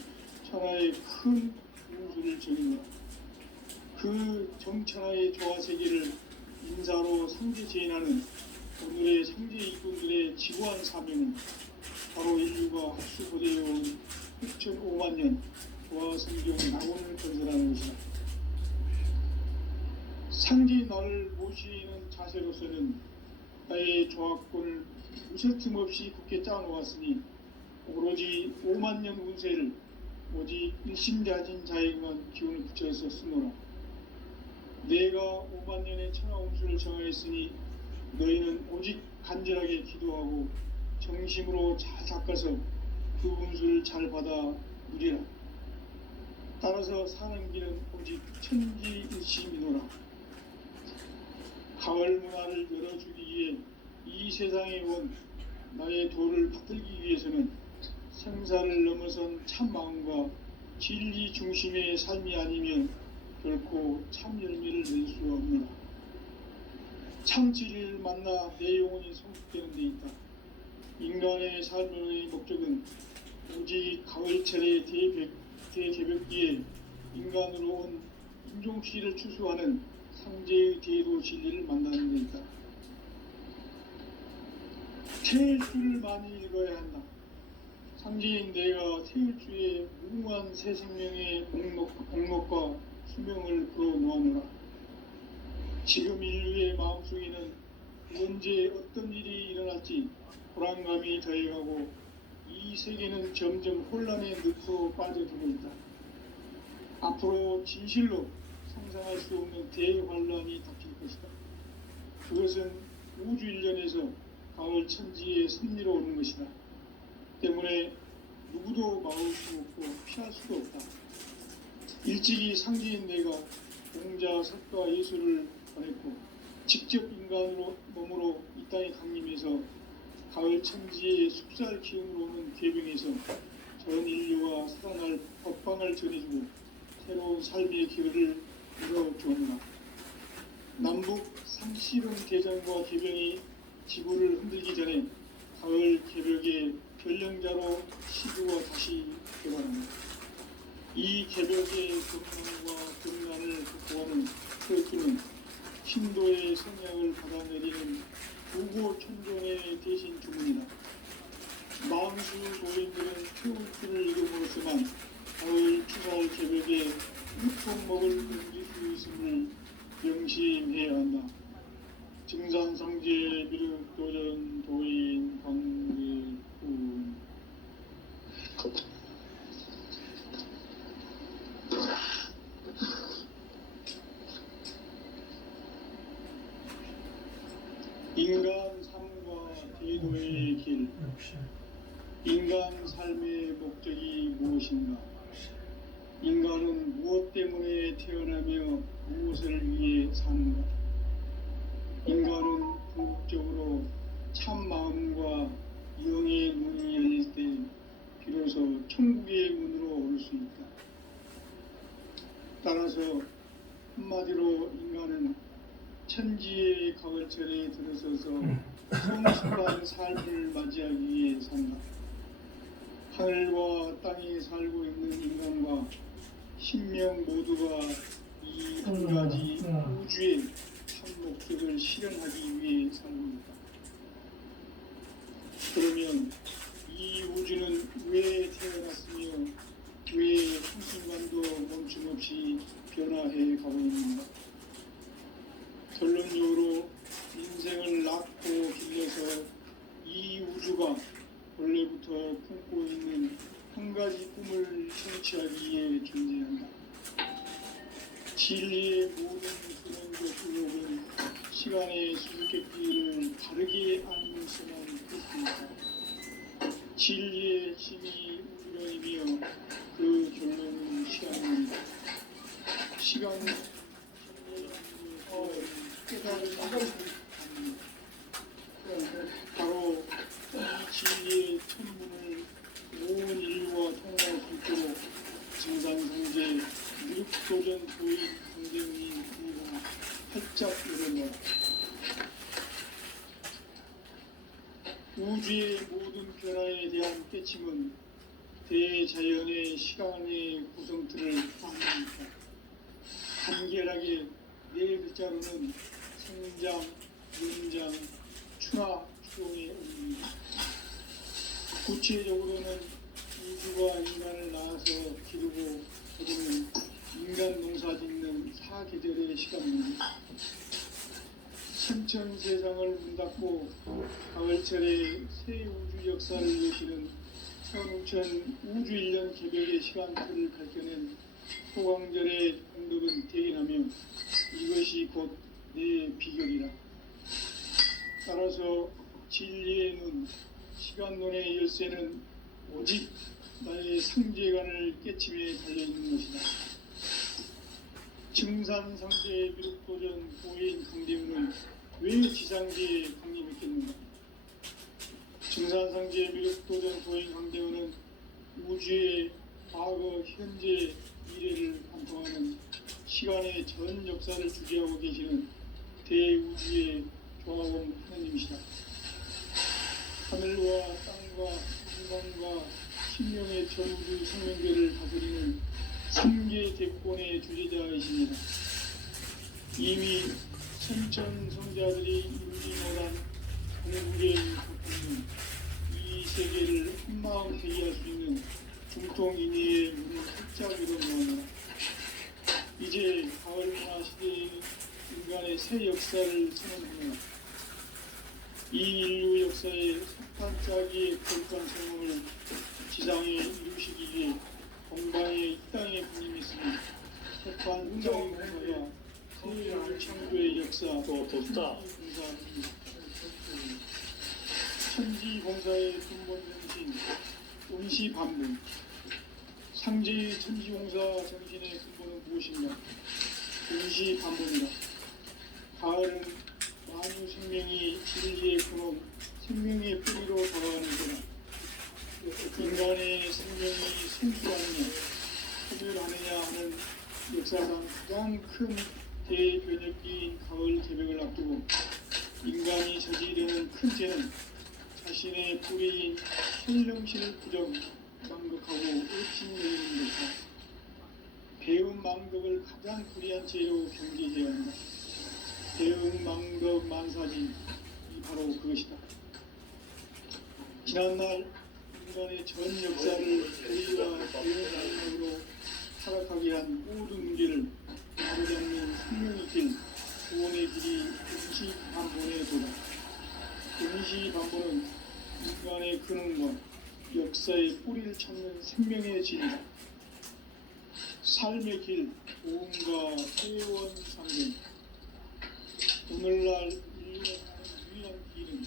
천하의 큰 우주를 정의노라. 그 정천하의 조화세계를 인사로 상제 제인하는 오늘의 상제 이꾼들의 지구한 사명은 바로 인류가 합수고대해온 6,500만 년 조화성경 낙원을 건설하는 것이다. 상제 나를 모시는 자세로서는 나의 조합권을 무쇠 틈 없이 굳게 짜놓았으니 오로지 5만 년 운세를 오직 일심자진 자에게만 기운을 붙여서 쓰노라. 내가 5만 년의 천하 운수를 정하였으니 너희는 오직 간절하게 기도하고 정심으로 잘 닦아서 그 운수를 잘 받아 누리라. 따라서 사는 길은 오직 천지일심이노라. 가을 문화를 열어주기 위해 이 세상에 온 나의 도를 받들기 위해서는 생사를 넘어선 참 마음과 진리 중심의 삶이 아니면 결코 참 열매를 낼 수 없노라. 참 진리를 만나 내 영혼이 성숙되는 데 있다. 인간의 삶의 목적은 오직 가을철의 대개벽기에 인간으로 온 인종시를 추수하는 상제의 대도 진리를 만나는 데 있다. 태일주를 많이 읽어야 한다. 상제인 내가 태일주의 무궁한 새 생명의 공목과 수명을 불어놓아노라. 지금 인류의 마음속에는 언제 어떤 일이 일어날지 불안감이 더해가고 이 세계는 점점 혼란의 늪으로 빠져들고 있다. 앞으로 진실로 상상할 수 없는 대환란이 닥칠 것이다. 그것은 우주 일련에서 가을 천지의 섭리로 오는 것이다. 때문에 누구도 막을 수 없고 피할 수도 없다. 일찍이 상제인 내가 공자, 석가, 예수를 보냈고 직접 인간으로 몸으로 이 땅에 강림해서 가을 천지의 숲살 기운으로 오는 괴병에서 전 인류와 살아날 법방을 전해주고 새로운 삶의 기회를 이뤄주었노라. 남북 상시름 대전과 개병이 지구를 흔들기 전에 가을 개벽의 결령자로 시주와 다시 개발합니다. 이 개벽의 경랑과 경란을 극복하는 태일주는 신도의 성향을 받아내리는 부고 천종의 대신 주문이다. 망수 도인들은 태일주를 이름으로서만 가을 추살 개벽의 육통목을 옮길 수 있음을 명심해야 한다. 증산상제 비륵 도전 도인 관계군 인간 삶과 대도의 길. 인간 삶의 목적이 무엇인가? 인간은 무엇 때문에 태어나며 무엇을 위해 사는가? 인간은 궁극적으로 참 마음과 영의 문이 열릴 때 비로소 천국의 문으로 올 수 있다. 따라서 한마디로 인간은 천지의 가을철에 들어서서 성숙한 삶을 맞이하기 위해 산다. 하늘과 땅에 살고 있는 인간과 신명 모두가 이 한 가지 우주의 한 목적을 실현하기 위해 살고 있다. 그러면 이 우주는 왜 태어났으며 왜 한순간도 멈춤없이 변화해 가고 있는가? 결론적으로 인생을 낳고 길러서 이 우주가 원래부터 품고 있는 한 가지 꿈을 성취하기 위해 존재한다. 진리의 모든 수련적 의욕은 시간의 수수께끼를 다르게 알면서만 풀 수 있다. 진리의 힘이 우주론이며 그 결론은 시간입니다. 시간은 바로 이 진리의 천문을 온 인류와 통할 수 있도록 증산상제 미륵도전 도인 강대웅이 부가 활짝 열어놓아 우주의 모든 변화에 대한 깨침은 대자연의 시간의 구성틀을 포함합니다. 간결하게 네 글자로는 성장, 연장, 추나, 추동의 의미입니다. 구체적으로는 우주가 인간을 낳아서 기르고 거두는 인간 농사 짓는 사계절의 시간입니다. 천천 세상을 문 닫고 가을철에 새 우주 역사를 여시는 천우천 우주 1년 개벽의 시간틀을 밝혀낸 소강절의 공덕은 대견하며 이것이 곧 내 비결이라. 따라서 진리의 눈, 시간론의 열쇠는 오직 나의 상제관을 깨침에 달려있는 것이다. 증산상제의 미륵도전 고인 강대문은 왜 지상제에 강림했겠는가? 증산상제의 미륵도전 고인 강대문은 우주의 과거, 현재, 미래를 관통하는 시간의 전 역사를 주재하고 계시는 대우주의 조화원 하나님이시다. 하늘과 땅과 인간과 신명의 전우주 생명계를 다스리는 3계 대권의 주제자이십니다. 이미 천천성자들이 임진호란 공국의 고통은 이 세계를 한마음 대기할 수 있는 중통인의의 문을 활짝 열어놓았노라. 이제 가을 문화 시대의 인간의 새 역사를 선언하노라. 이 인류 역사의 석탄짜기의 거룩한 성공을 지상에 이루시기 위해 공방의 이 땅에 군림했으니 석탄 hun장의 공사가 세계를 창조의 역사 천지봉사의 근본 정신 운시반문. 상제의 천지봉사 정신의 근본은 무엇인가? 운시반문이다. 가을은 만유 생명이 진리의 근원, 생명의 뿌리로 다가가는 거다. 인간의 생명이 생수하느냐, 소멸하느냐 하는 역사상 가장 큰 대변혁기인 가을 개벽을 앞두고 인간이 저지르는 큰 죄는 자신의 뿌리인 현령신을 부정, 망극하고 의심내리는 것이다. 배운 망덕을 가장 불의한 죄로 경계해야 한다. 배운 망덕 만사지, 이 바로 그것이다. 지난날 인간의 전 역사를 불의와 배운 망덕으로 타락하게 한 모든 문제를 바로잡는 생명의 길, 구원의 길이 운시반본의 도다. 운시반본은 인간의 근원과 역사의 뿌리를 찾는 생명의 진이다. 삶의 길, 보험과 회원 상경. 오늘날 인류가 가는 유일한 길은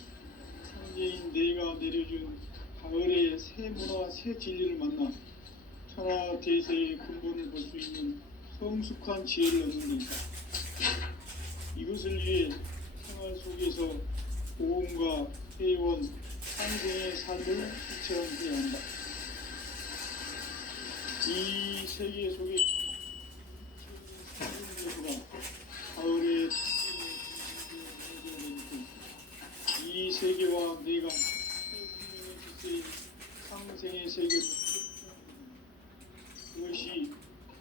상제인 내가 내려준 가을의 새 문화, 새 진리를 만나 천하 대세의 근본을 볼 수 있는 성숙한 지혜를 얻는 데 있다. 이것을 위해 생활 속에서 보험과 회원, 상생의 삶을 실천해야 한다. 이 세계 속에 가을의 이 세계와 내가 생명의 질서인 상생의 세계를 그것이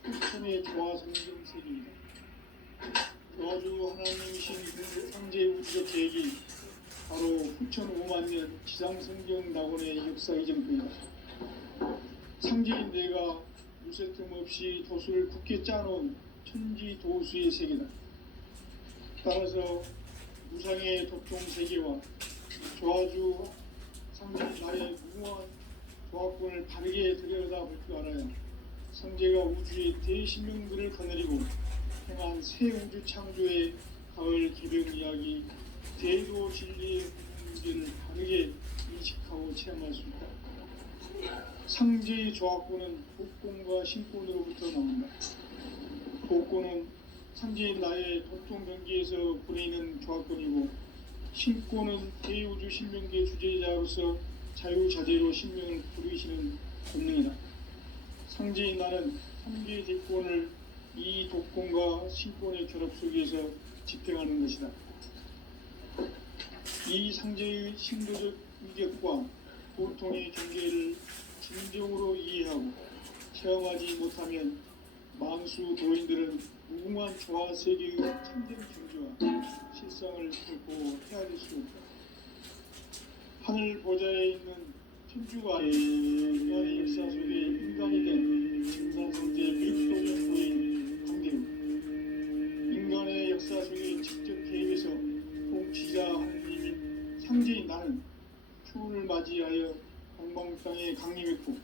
후천의 조화성경 세계이다. 조화주 하나님이신 상제 우주적 계획이 바로 후천 5만 년 지상성경 낙원의 역사 이정표이다. 상제인 내가 무쇠 틈 없이 도수를 굳게 짜놓은 천지 도수의 세계다. 따라서 무상의 도통 세계와 조화주 상제인 나의 무궁한 조화권을 바르게 들여다볼 줄 알아야 상제가 우주의 대신명들을 거느리고 행한 새 우주 창조의 가을 개벽 이야기, 대도 진리의 문제를 바르게 인식하고 체험할 수 있다. 상제의 조합권은 복권과 신권으로부터 나온다. 복권은 상제인 나의 도통 경기에서 부리는 조합권이고, 신권은 대우주 신명계 주제자로서 자유자재로 신명을 부르시는 본능이다. 상제인 나는 3개의 대권을 이 독권과 신권의 결합 속에서 집행하는 것이다. 이 상제의 신도적 위격과 고통의 경계를 진정으로 이해하고 체험하지 못하면 만수 도인들은 무궁한 조화 세계의 참된 경지와 실상을 결코 헤아릴 수 없다. 하늘 보좌에 있는 천주가 인간의 역사 속에 인간이 된 진산성제 밀도전 도인 강대우, 인간의 역사 속에 직접 개입해서 통치자 하느님인 상제인 나는 추운을 맞이하여 방방땅에 강림했고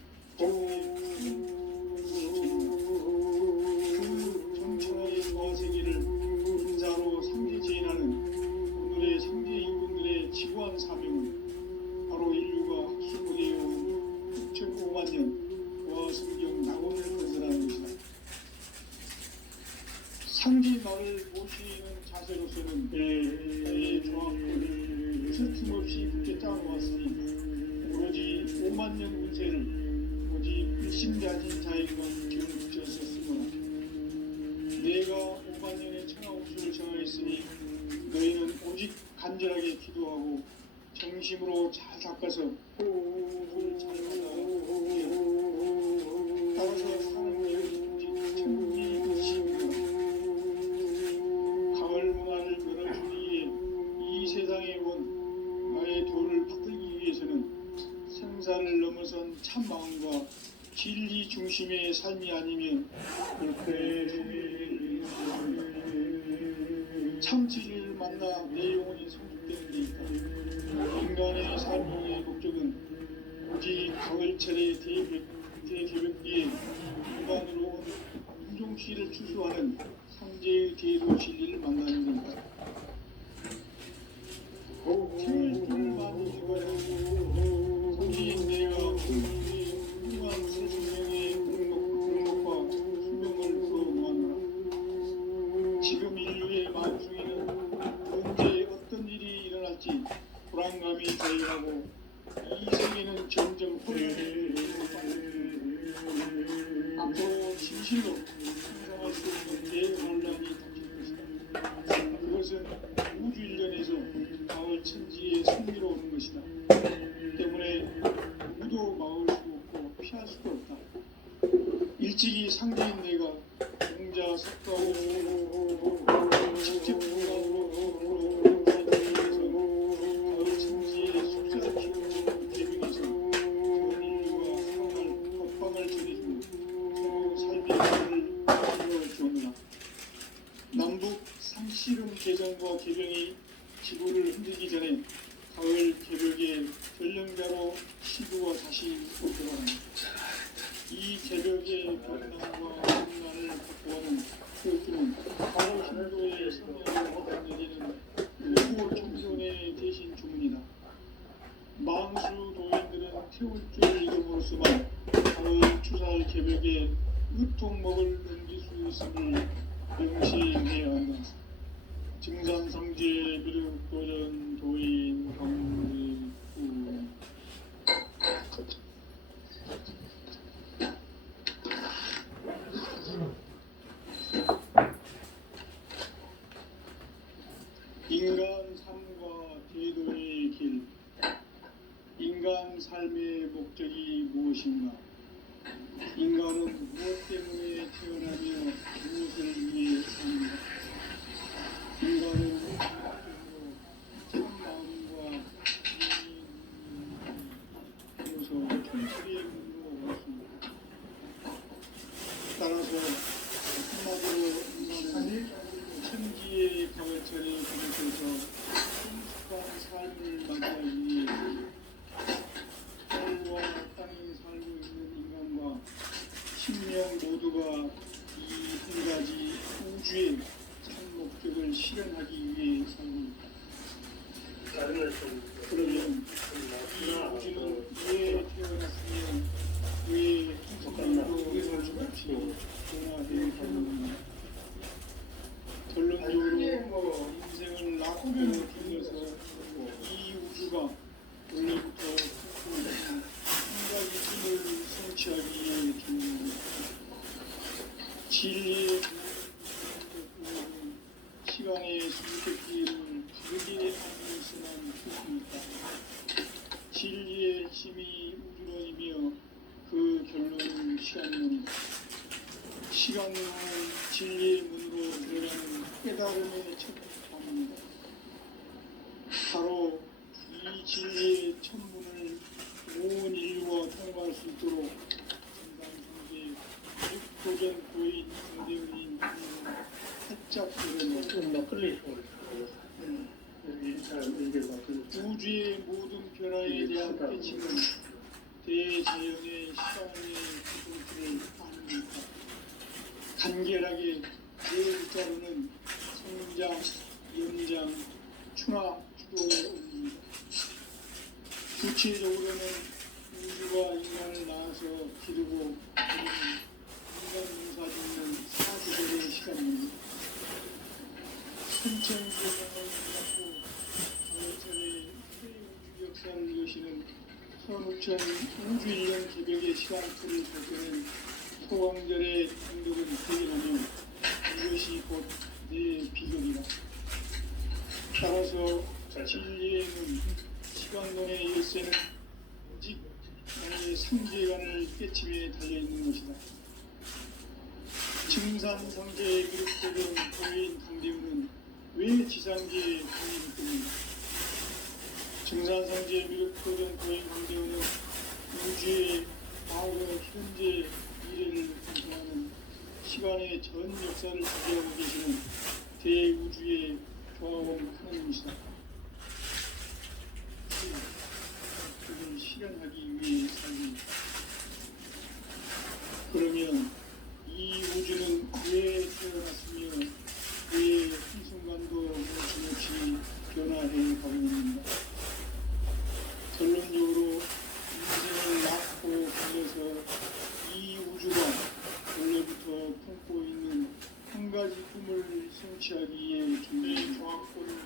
정천하의 조화세계를 인자로 상제지인하는 오늘의 상제 인군들의 지구한 사명은 바로 인류가 학술고대해온 6,500만 년 고아성경 낙원을 건설하는 것이다. 상제 나를 모시는 자세로서는 나의 조합을 무설춤없이 굳게 짜놓았으니 오로지 5만 년 운세를 오직 일심가진 자에게만 기운을 붙였었으므로 내가 5만 년의 천하옥수를 정하였으니 너희는 오직 간절하게 기도하고 정심으로 잘 닦아서 호흡을 잘 받아 따라서 사는 길은 오직 천국이 것입니다. 가을 문화를 열어주기 위해 이 세상에 온 나의 도를 받들기 위해서는 생사를 넘어선 참 마음과 진리 중심의 삶이 아니면 참 진리를 만나 내 영혼이 성숙되는 데 있다. 인간의 삶의 목적은 오직 가을철의 대개벽기에 인간으로 온 윤종씨를 추수하는 상제의 대도 진리를 만나는 겁니다. 태울불을 많이 해봐요. 성지인 내가 훌륭한 세상의 공덕과 수명을 불어모았노라. 지금 인류의 만중에는 언제 어떤 일이 일어날지 불안감이 자유하고 이 세계는 점점 앞으로 진실로 상상할 수 없는 대혼란이 닥칠 것이다. 그것은 우주 일련에서 가을 천지의 승리로오는 것이다. 때문에 누구도 막을 수 없고 피할 수도 없다. 일찍이 상대인 내가 공자 석가오 직접 공간으로 가을 천지의 속삭임 대변에서 전 인류가 사랑할 법방을 전해주고 새로운 삶의 길을 만들어 주었느라. 남북 상씨름 개정과 개병이 지구를 흔들기 전에 가을 개벽의 전령자로 시도가 다시 돌아갑니다. 이 개벽의 변남과 혼란을 확보하는 교육들은 바로 신도의 성령을 내리는 외국 총선의 대신 주문이다. 만수 도인들은 태울 줄 이름으로서만 가을 추살 개벽에 으통목을 넘길 수 있음을 명시해야 한다. 증산상제 미륵도전 도인 강대우 인간 삶과 제도의 길. 인간 삶의 목적이 무엇인가? 인간은 무엇 때문에 태어나며 무엇을 위해 사는가? 인간은 참 마음과 비로소 천실의 문으로 왔습니다. 따라서 한마디로 인간은 천지의 가을철에 부딪혀서 성숙한 삶을 맞이하기 위해 하늘과 땅에 살고 있는 인간과 신명 모두가 이 한 가지 우주의 참 목적을 실현하기 위해 삽니다. 그러면 이 우주는 왜 태어났으며 왜 우주로 수없이 변화되어 가는가? 결론적으로 인생을 낙으로 돌려서 이 우주가 원래부터 한 가지 힘을 성취하기 위해 주는 진리의 시간의 수수께끼를 다르게 하는 것은 좋습니까? 진리의 힘이 우주론이며 그 결론은 시간론이다. 시간론은 진리의 문으로 들어가는 깨달음의 첫 방문이다. 바로 이 진리의 첫 문을 온 인류가 통과할 수 있도록 정당성계 육도전 고인 강대훈인 활짝 열어놓은 우주의 모든 변화에 대한 깨침은 대자연의 시간의 구성들을 아닙니까? 간결하게 네 글자로는 성장, 연장, 충화, 추동에 올립니다. 구체적으로는 우주가 인간을 낳아서 기르고 인간 농사 짓는 사계절의 시간입니다. 천천세상을 갖고 가을철의 새 우주 역사를 여시는 선우천 우주일년 개벽의 시간표를 밝혀낸 소왕절의 행동을 대견하며 이것이 곧 내 비결이다. 따라서 진리의 문, 시간론의 열쇠는 오직 나의 상계관을 깨침에 달려있는 것이다. 증산상제의 기록되던 고인 강대훈은 왜 지상계에 강림했겠는가? 증산상제의 미륵도전 고인 강대훈은 우주의 과거, 현재, 미래를 관통하는 시간의 전 역사를 주재하고 계시는 대우주의 조화원 하나님이시다. 그를 실현하기 위해 살립니다. 그러면 이 우주는 왜 태어났으며 왜 한순간도 멈춤없이 변화해 가고 있는가? 결론적으로 인생을 낳고 살려서 이 우주가 원래부터 품고 있는 한 가지 꿈을 성취하기 위해 준비된 종합권을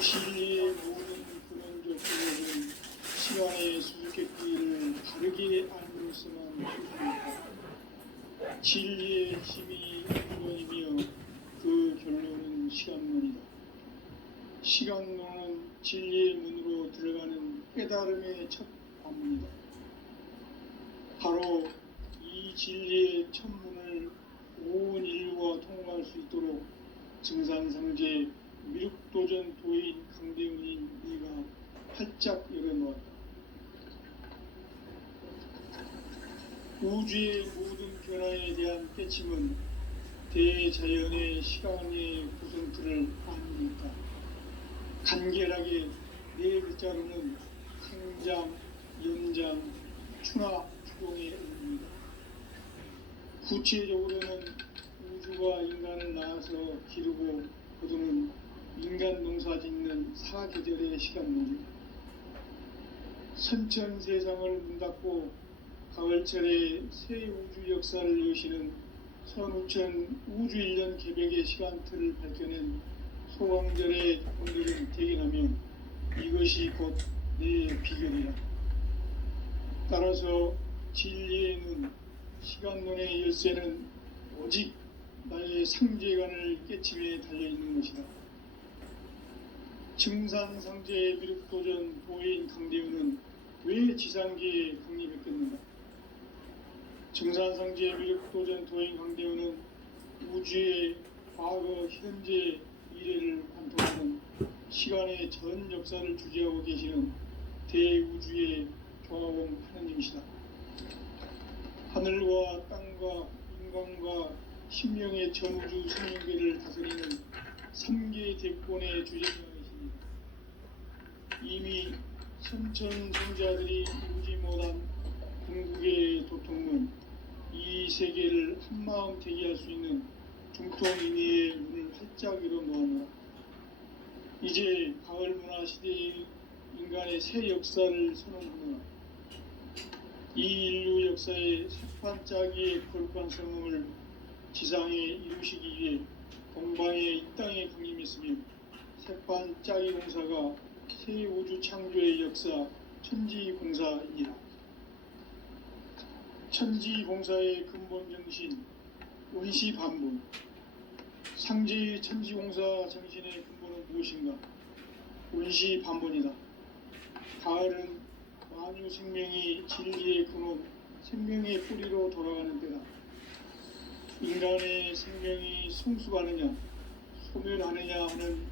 진리의 모든 근원적 근원은 시간의 수수께끼를 다르게 알므로서만 필요합니다. 진리의 힘이 우주론이며 그 결론은 시간론이다. 시간론은 진리의 문으로 들어가는 깨달음의 첫 관문이다. 바로 이 진리의 첫 문을 온 인류가 통과할 수 있도록 증산상제 미륵도전 도인 강대훈인 네가 활짝 열어놓았다. 우주의 모든 변화에 대한 깨침은 대자연의 시간의 구성틀을 아닙니까? 간결하게 네 글자로는 생장, 연장, 충화, 추동에 이릅니다. 구체적으로는 우주가 인간을 낳아서 기르고 거두는 인간 농사 짓는 사계절의 시간입니다. 선천세상을 문닫고 가을철의 새 우주 역사를 여시는 선우천 우주일년 개벽의 시간틀을 밝혀낸 소왕절의 오늘은 대견하며 이것이 곧 내 비결이다. 따라서 진리의 문, 시간론의 열쇠는 오직 나의 상제관을 깨침에 달려있는 것이다. 증산상제의 미륵도전 도인 강대훈은 왜 지상계에 강림했겠는가? 증산상제의 미륵도전 도인 강대훈은 우주의 과거, 현재, 미래를 관통하는 시간의 전 역사를 주재하고 계시는 대우주의 조화원 하나님이시다. 하늘과 땅과 인간과 신명의 전우주 생명계를 다스리는 3개 대권의 주제자이십니다. 이미 선천성자들이 이루지 못한 궁극의 도통은 이 세계를 한마음 대기할 수 있는 중통인의의 문을 활짝 열어놓았노라. 이제 가을 문화 시대의 인간의 새 역사를 선언하노라. 이 인류 역사의 새판짜기의 거룩한 성음을 지상에 이루시기 위해 동방의 이 땅에 강림했으며 새판짜기 공사가 새 우주 창조의 역사 천지공사이니라. 천지공사의 근본 정신 원시반복. 상제의 천지공사 정신의 근본은 무엇인가? 원시반본이다. 가을은 만유 생명이 진리의 근원, 생명의 뿌리로 돌아가는 때다. 인간의 생명이 성숙하느냐, 소멸하느냐 하는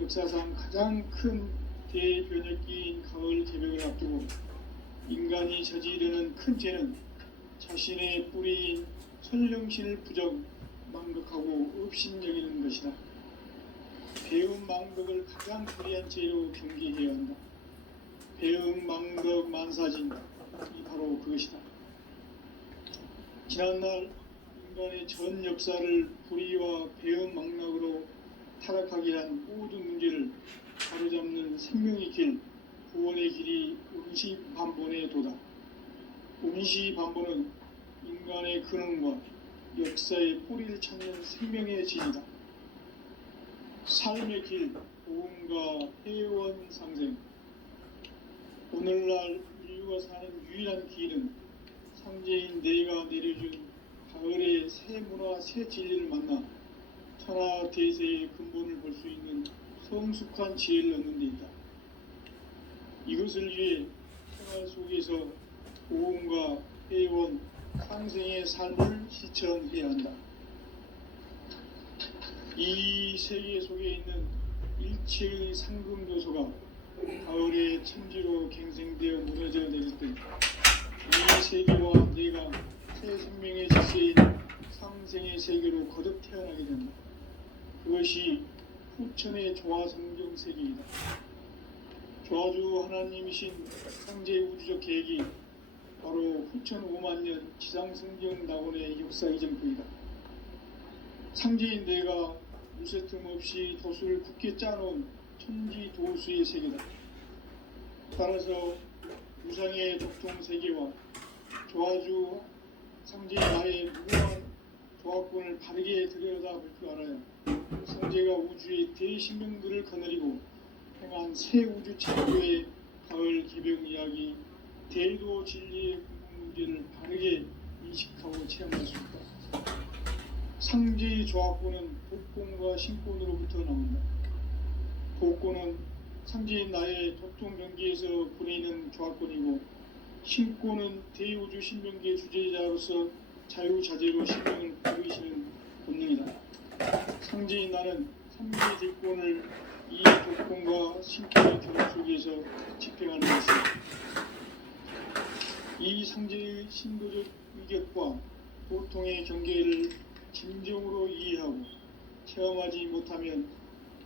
역사상 가장 큰 대변혁기인 가을 개벽을 앞두고 인간이 저지르는 큰 죄는 자신의 뿌리인 선령신을 부정, 망극하고 업신여기는 것이다. 배움 망극을 가장 불의한 죄로 경계해야 한다. 배움 망극 만사진, 이 바로 그것이다. 지난날 인간의 전 역사를 불의와 배움 망락으로 타락하게 한 모든 문제를 바로잡는 생명의 길, 구원의 길이 운시반본의 도다. 운시반본은 인간의 근원과 역사의 뿌리를 찾는 생명의 진이다. 삶의 길, 보험과 회원 상생. 오늘날 인류가 사는 유일한 길은 상제인 내가 내려준 가을의 새 문화, 새 진리를 만나 천하 대세의 근본을 볼 수 있는 성숙한 지혜를 얻는 데 있다. 이것을 위해 생활 속에서 보험과 회원, 상생의 삶을 실천해야 한다. 이 세계 속에 있는 일체의 상금도서가 가을의 천지로 갱생되어 무너져 내릴 때 이 세계와 내가 새 생명의 질서인 상생의 세계로 거듭 태어나게 된다. 그것이 후천의 조화성경 세계이다. 조화주 하나님이신 상제 우주적 계획이 바로 후천 5만 년 지상성경 낙원의 역사 이전부이다. 상제인 내가 무쇠틈 없이 도수를 굳게 짜놓은 천지 도수의 세계다. 따라서 무상의 적통 세계와 조화주 상제의 나의 무궁한 조합권을 바르게 들여다볼 줄 알아야 상제가 우주의 대신명들을 거느리고 행한 새 우주 창조의 가을 개벽 이야기, 대도 진리의 궁극 문제를 바르게 인식하고 체험할 수 있다. 상제의 조합권은 복권과 신권으로부터 나온다. 복권은 상제인 나의 도통 경계에서 보내는 조합권이고, 신권은 대우주 신명계의 주제자로서 자유자재로 신명을 보이시는 본능이다. 상제인 나는 삼계 대권을 이 복권과 신권의 결합 속에서 집행하는 것이다. 이 상제의 신도적 위격과 보통의 경계를 진정으로 이해하고 체험하지 못하면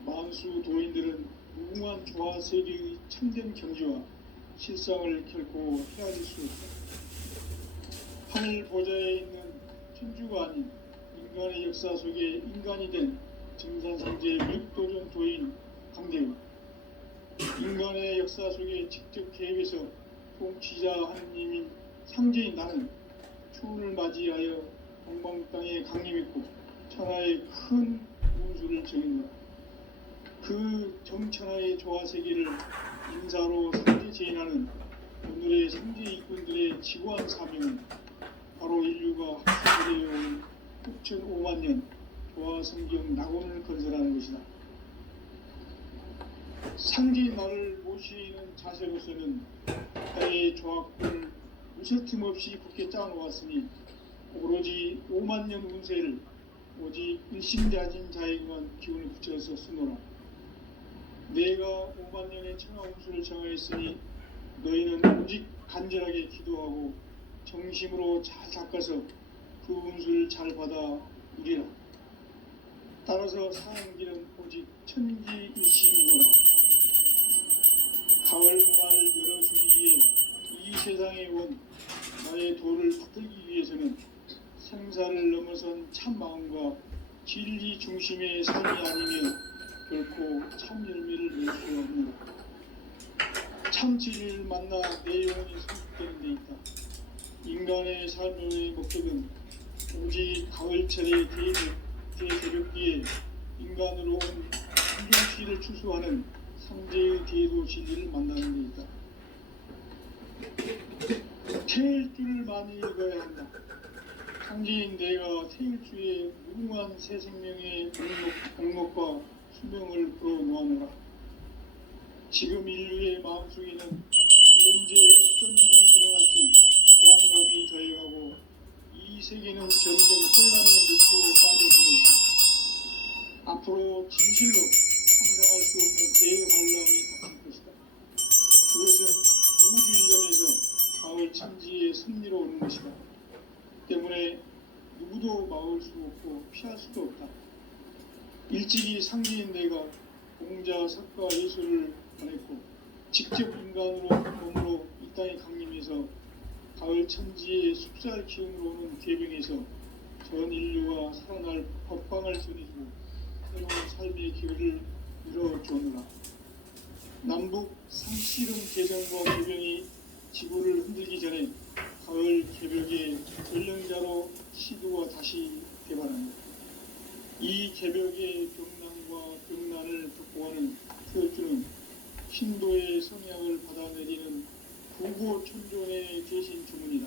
만수 도인들은 무궁한 조화 세계의 참된 경지와 실상을 결코 헤아릴 수 없다. 하늘 보좌에 있는 천주가 아닌 인간의 역사 속에 인간이 된 증산상제의 육도전 도인 강대우, 인간의 역사 속에 직접 개입해서 통치자 하느님인 상제인 나는 추운을 맞이하여 동방 땅에 강림했고 천하의 큰 운수를 정했노라. 그 정천하의 조화세계를 인사로 상제 제인하는 오늘의 상제 일꾼들의 지구한 사명은 바로 인류가 학습해온 6,5만 년 조화성경 낙원을 건설하는 것이다. 상제인 나를 모시는 자세로서는 나의 조합권을 무쇠틈 없이 굳게 짜놓았으니 오로지 5만 년 운세를 오직 일심대하진 자에게만 기운을 붙여서 쓰노라. 내가 5만 년의 천하 운수를 정하였으니 너희는 오직 간절하게 기도하고 정심으로 잘 닦아서 그 운수를 잘 받아 누리라. 따라서 사는 길은 오직 천지일심이노라. 가을 문화를 열어주기 위해 이 세상에 온 나의 도를 받들기 위해서는 생사를 넘어선 참 마음과 진리 중심의 삶이 아니면 결코 참 열매를 낼 수 없는 참 진리를 만나 내 영혼이 성숙되는 데 있다. 인간의 삶의 목적은 오직 가을철의 대개벽기에 인간으로 온 인종시를 추수하는 상제의 대도 진리를 만나는 데 있다. 태일주를 많이 읽어야 한다. 상제인 내가 태일주의 무궁한 새 생명의 목록과 수명을 풀어놓아노라. 지금 인류의 마음속에는 언제 어떤 일이 일어날지 불안감이 더해가고 이 세계는 점점 혼란의 늪으로 빠져들고 있다. 앞으로 진실로 상상할 수 없는 대환란이 닥칠 것이다. 그것은 우주 일련에서 가을 천지의 섭리로 오는 것이다. 때문에 누구도 막을 수 없고 피할 수도 없다. 일찍이 상기인 내가 공자, 석가, 예술을 보냈고 직접 인간으로 몸으로 이 땅에 강림해서 가을 천지의 숲살 기운으로 오는 계병에서 전 인류가 살아날 법방을 전해주고 새로운 삶의 기회를 이뤄주느라. 남북 상실은 계병과 계병이 지구를 흔들기 전에 가을 개벽의 전령자로 시도가 다시 개발합니다. 이 개벽의 경난과 경난을 극복하는 표주는 신도의 성향을 받아내리는 구고천존에 계신 주문이다.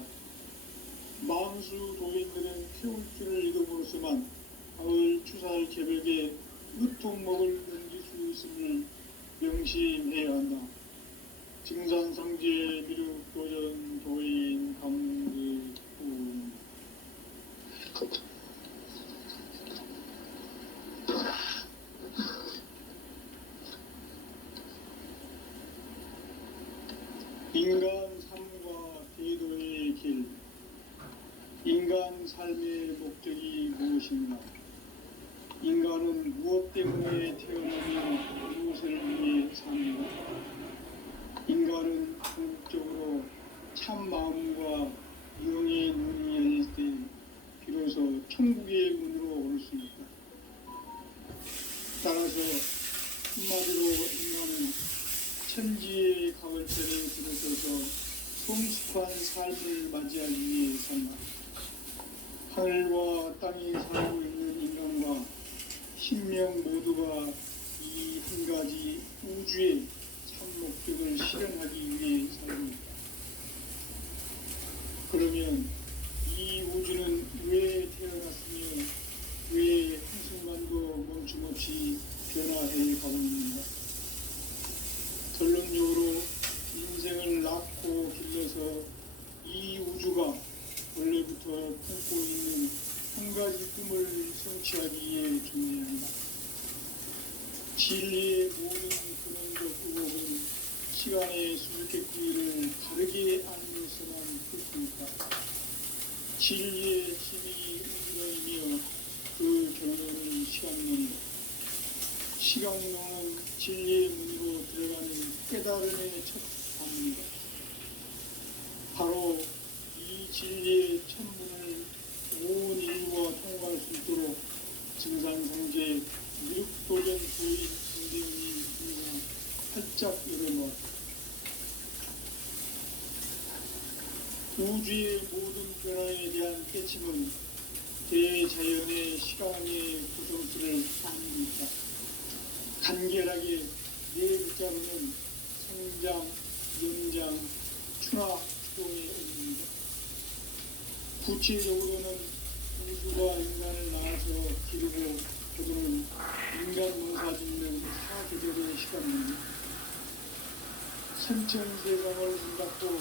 망수 도인들은 표울줄을 읽음으로써만 가을 추살 개벽의 으통목을 넘길 수 있음을 명심해야 한다. 증산상제 미륵 도전 도인 감기구. 인간 삶과 대도의 길. 인간 삶의 목적이 무엇인가? 인간은 무엇 때문에 태어나며 무엇을 위해 삽니까? 인간은 궁극적으로 참 마음과 영의 눈이 열릴 때 비로소 천국의 문으로 오를 수 있다. 따라서 한마디로 인간은 천지의 가을철에 들어서서 성숙한 삶을 맞이하기 위해 산다. 하늘과 땅에 살고 있는 인간과 신명 모두가 이 한 가지 우주의 참 목적을 실현하기 위해 살고 있다. 그러면 이 우주는 왜 태어났으며 왜 한순간도 멈춤없이 변화해 가고 있는가? 결론적으로 인생을 낳고 길러서 이 우주가 원래부터 품고 있는 한 가지 꿈을 성취하기 위해 존재한다. 진리의 모든 근원적 의혹은 시간의 수수께끼를 다르게 알면서만 풀 수 있다. 진리의 힘이 우주론이며 그 경론은 시간론이다. 시간론은 진리의 문으로 들어가는 깨달음의 첫 방문이다. 바로 이 진리의 천문을 온 인류가 통과할 수 있도록 증산상제 미륵도전 도인 김대훈이 우리가 활짝 열어놓았다. 우주의 모든 변화에 대한 깨침은 대자연의 시간의 구성수를 담고 있다. 간결하게 네 글자로는 성장, 연장, 추나, 추동의 의미입니다. 구체적으로는 우주가 인간을 낳아서 기르고 거두는 인간 농사 짓는 사계절의 시간입니다. 선천세상을 문닫고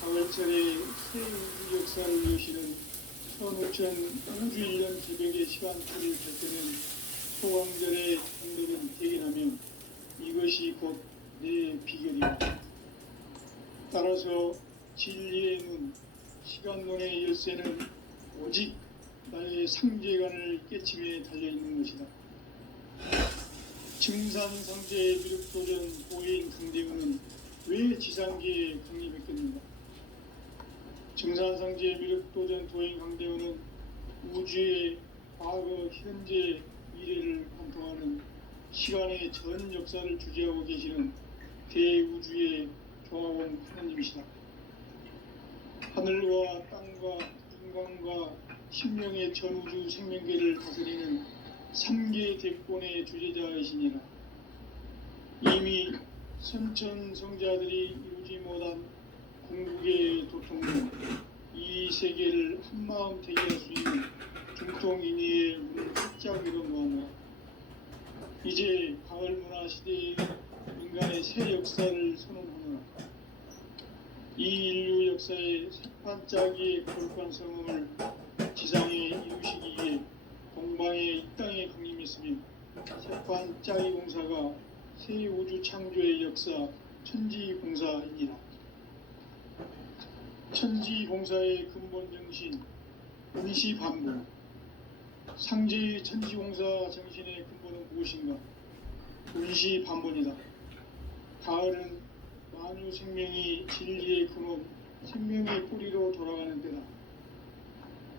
가을철에 새 우주 역사를 여시는 15,000 우주일년 개벽의 시간표를 펼 때는 소강절의 행복은 대견하며 이것이 곧 내 비결이다. 따라서 진리의 문, 시간론의 열쇠는 오직 나의 상제관을 깨침에 달려있는 것이다. 증산상제 미륵도전 보인 강대우는 왜 지상계에 강림했겠는가? 증산상제 미륵도전 도인 강대우는 우주의 과거, 현재, 미래를 관통하는 시간의 전 역사를 주재하고 계시는 대우주의 조화원 하나님이시다. 하늘과 땅과 인간과 신명의 전우주 생명계를 다스리는 3계 대권의 주제자이시니라. 이미 선천성자들이 이루지 못한 궁극의 도통으로 이 세계를 한마음 되게 할 수 있는 중통인의의 문을 활짝 열어놓았노라. 이제 가을 문화 시대에 인간의 새 역사를 선언하노라. 이 인류 역사의 새반짝이의 거룩한 성음을 지상에 이루시기 위해 동방의 이 땅에 강림했으며 새반짝이 공사가 새 우주 창조의 역사 천지공사이니라. 천지공사의 근본 정신 운시반복. 상제의 천지공사 정신의 근본은 무엇인가? 운시반복이다. 가을은 만유 생명이 진리의 근원, 생명의 뿌리로 돌아가는 때다.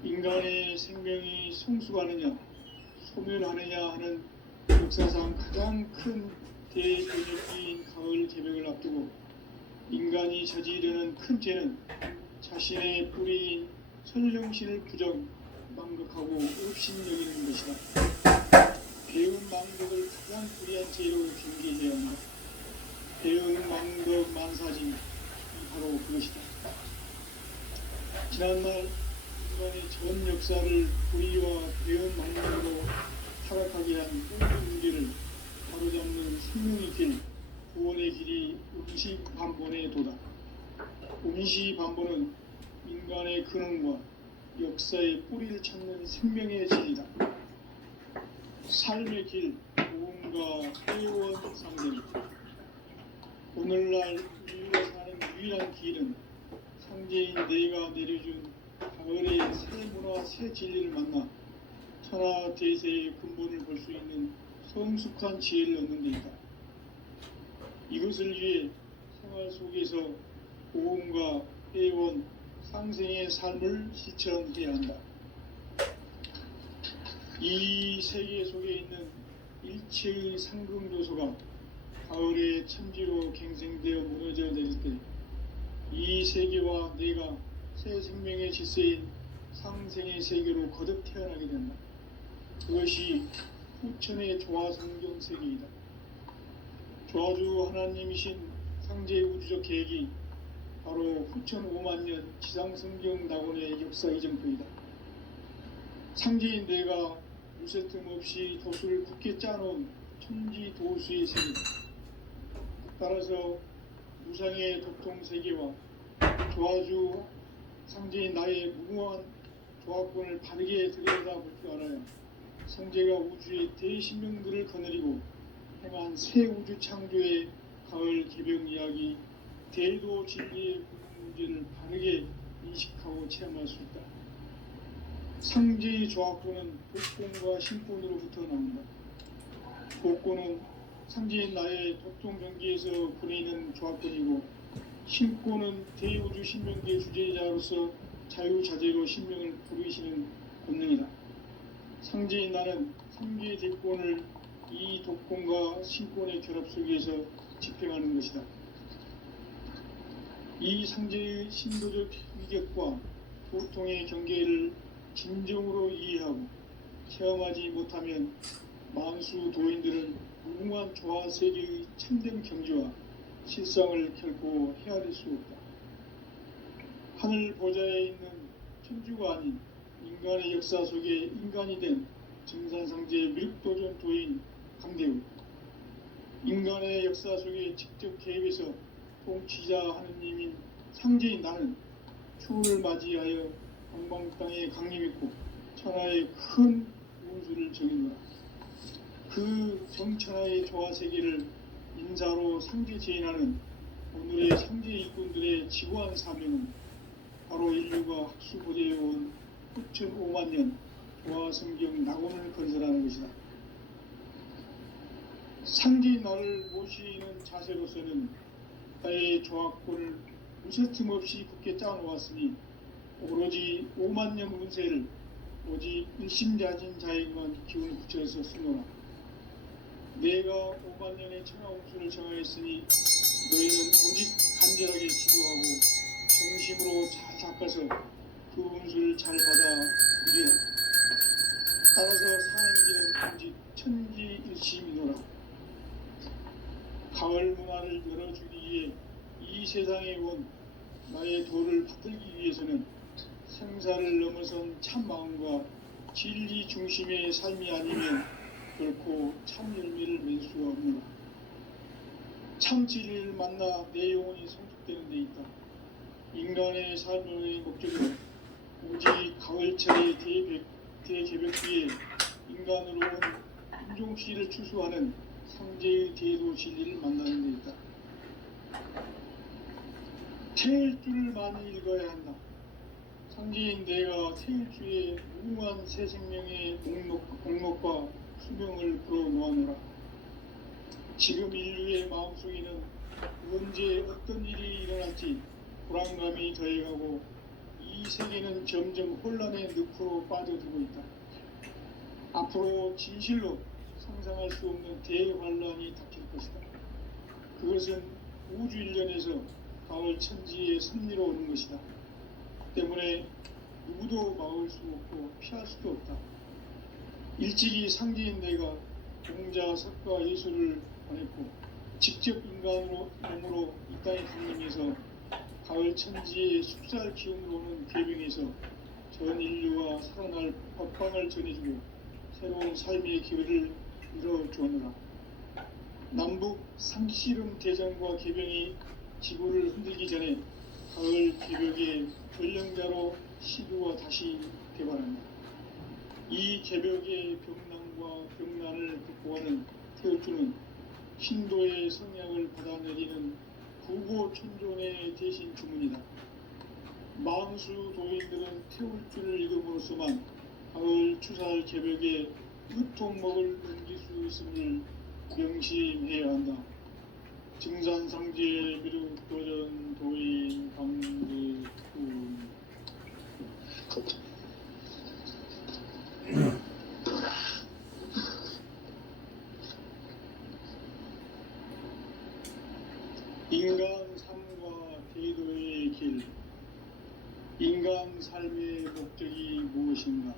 인간의 생명이 성숙하느냐, 소멸하느냐 하는 역사상 가장 큰 대변혁기인 가을 개벽을 앞두고 인간이 저지르는 큰 죄는 자신의 뿌리인 선령신을 부정, 망극하고 업신여기는 것이다. 배운 망극을 가장 불의한 죄로 경계해야 한다. 배운 망극 만사진이 바로 그것이다. 지난날 인간의 전 역사를 불의와 배운 망극으로 타락하게 한 모든 문제를 바로잡는 생명의 길, 구원의 길이 운시반본의 도다. 운시반본은 인간의 근원과 역사의 뿌리를 찾는 생명의 진리다. 삶의 길, 무언가 회원 상대리. 오늘날 인류가 사는 유일한 길은 상제인 내가 내려준 가을의 새 문화, 새 진리를 만나 천하 대세의 근본을 볼 수 있는 성숙한 지혜를 얻는 데 있다. 이것을 위해 생활 속에서 보험과 회원, 상생의 삶을 실천해야 한다. 이 세계 속에 있는 일체의 상금 요소가 가을의 천지로 갱생되어 무너져 내릴 때 이 세계와 내가 새 생명의 질서인 상생의 세계로 거듭 태어나게 된다. 그것이 후천의 조화성경 세계이다. 조화주 하나님이신 상제 우주적 계획이 바로 후천 5만년 지상성경 낙원의 역사 이정표이다. 상제인 내가 무쇠틈 없이 도수를 굳게 짜놓은 천지 도수의 세계, 따라서 무상의 도통세계와 조화주 상제인 나의 무궁한 조합권을 바르게 들여다볼 줄 알아야 상제가 우주의 대신명들을 거느리고 행한 새 우주 창조의 가을 개벽 이야기, 대도 진리의 문제를 바르게 인식하고 체험할 수 있다. 상제의 조합권은 복권과 신권으로부터 나온다. 복권은 상제인 나의 독통 경기에서 보내는 조합권이고, 신권은 대우주 신명기의 주제자로서 자유자재로 신명을 부르시는 권능이다. 상제인 나는 상계의 대권을 이 독권과 신권의 결합 속에서 집행하는 것이다. 이 상제의 신도적 위격과 보통의 경계를 진정으로 이해하고 체험하지 못하면 만수 도인들은 무궁한 조화 세계의 참된 경지와 실상을 결코 헤아릴 수 없다. 하늘 보좌에 있는 천주가 아닌 인간의 역사 속에 인간이 된 증산상제 밀도전 도인 강대우, 인간의 역사 속에 직접 개입해서 통치자 하느님인 상제인 나는 추후를 맞이하여 동방 땅에 강림했고 천하의 큰 운수를 정했노라. 그 정천하의 조화세계를 인사로 상제 제인하는 오늘의 상제 일꾼들의 지구한 사명은 바로 인류가 학수고대해온 후천 5만년 조화성경 낙원을 건설하는 것이다. 상제인 나를 모시는 자세로서는 나의 조합권을 무쇠틈 없이 굳게 짜놓았으니 오로지 5만년 운세를 오직 일심자진 자에게만 기운을 붙여서 쓰노라. 내가 5만년의 천하운수를 정하였으니 너희는 오직 간절하게 기도하고 정심으로 잘 닦아서 그 운수를 잘 받아 누리라. 따라서 사는 길은 오직 천지일심이노라. 가을 문화를 열어주기 위해 이 세상에 온 나의 도를 받들기 위해서는 생사를 넘어선 참 마음과 진리 중심의 삶이 아니면 결코 참 열매를 맺을 수가 없노라. 참 진리를 만나 내 영혼이 성숙되는 데 있다. 인간의 삶의 목적은 오직 가을철의 대개벽 뒤에 인간으로 온 인종시를 추수하는 상제의 대도 진리를 만나는 데 있다. 태일주를 많이 읽어야 한다. 상제인 내가 태일주의 무궁한 새 생명의 목록과 수명을 불어놓아노라. 지금 인류의 마음속에는 언제 어떤 일이 일어날지 불안감이 더해가고 이 세계는 점점 혼란의 늪으로 빠져들고 있다. 앞으로 진실로 상상할 수 없는 대환란이 닥칠 것이다. 그것은 우주 일련에서 가을 천지의 섭리로 오는 것이다. 때문에 누구도 막을 수 없고 피할 수도 없다. 일찍이 상제인 내가 공자, 석가, 예술을 보냈고 직접 인간으로 몸으로 이 땅에 강림해서 가을 천지의 숲살 기운으로 오는 궤병에서 전 인류와 살아날 법방을 전해주고 새로운 삶의 기회를 이뤄주었노라. 남북 상씨름 대전과 궤병이 지구를 흔들기 전에 가을 개벽의 전령자로 시두와 다시 개발한다. 이 개벽의 병난과 병난을 극복하는 태울주는 신도의 성향을 받아내리는 구고천존의 대신 주문이다. 망수 도인들은 태울주를 읽음으로써만 가을 추살 개벽의 으통목을 넘길 수 있음을 명심해야 한다. 증산상제 미륵도전 도인 강대군 인간 삶과 대도의 길. 인간 삶의 목적이 무엇인가?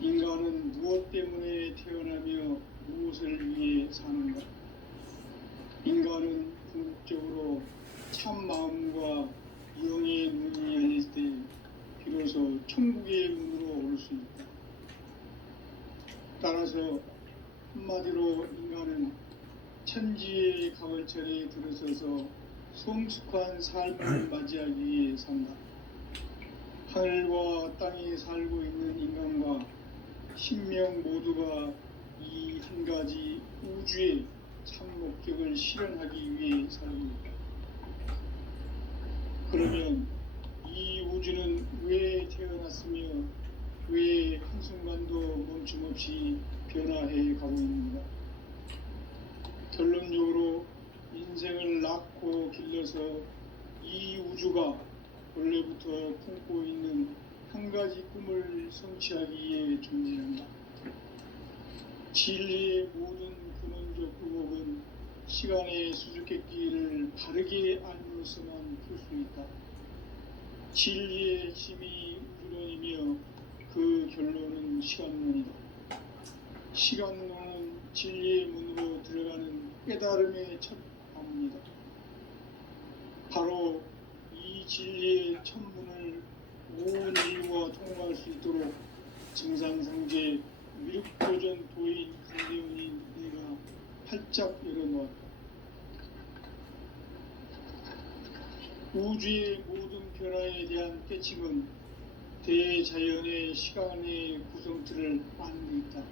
인간은 무엇 때문에 태어나며 무엇을 위해 사는가? 인간은 궁극적으로 참 마음과 영의 눈이 열릴 때 비로소 천국의 문으로 올 수 있다. 따라서 한마디로 인간은 천지의 가을철에 들어서서 성숙한 삶을 맞이하기 위해 산다. 하늘과 땅에 살고 있는 인간과 신명 모두가 이 한 가지 우주의 참 목적을 실현하기 위해 살고 있다. 그러면 이 우주는 왜 태어났으며 왜 한순간도 멈춤없이 변화해 가고 있는가? 결론적으로 인생을 낳고 길러서 이 우주가 원래부터 품고 있는 한 가지 꿈을 성취하기 위해 존재한다. 진리의 모든 근원적 의혹은 시간의 수수께끼를 바르게 알므로서만 풀 수 있다. 진리의 핵심이 우주론이며 그 결론은 시간론이다. 시간론은 진리의 문으로 들어가는 깨달음의 첫 방문이다. 바로 이 진리의 첫 문을 온 인류가 통과할 수 있도록 증산상제 미륵도전 도인 강대훈인 내가 활짝 열어놓았다. 우주의 모든 변화에 대한 깨침은 대자연의 시간의 구성틀을 안고 있다.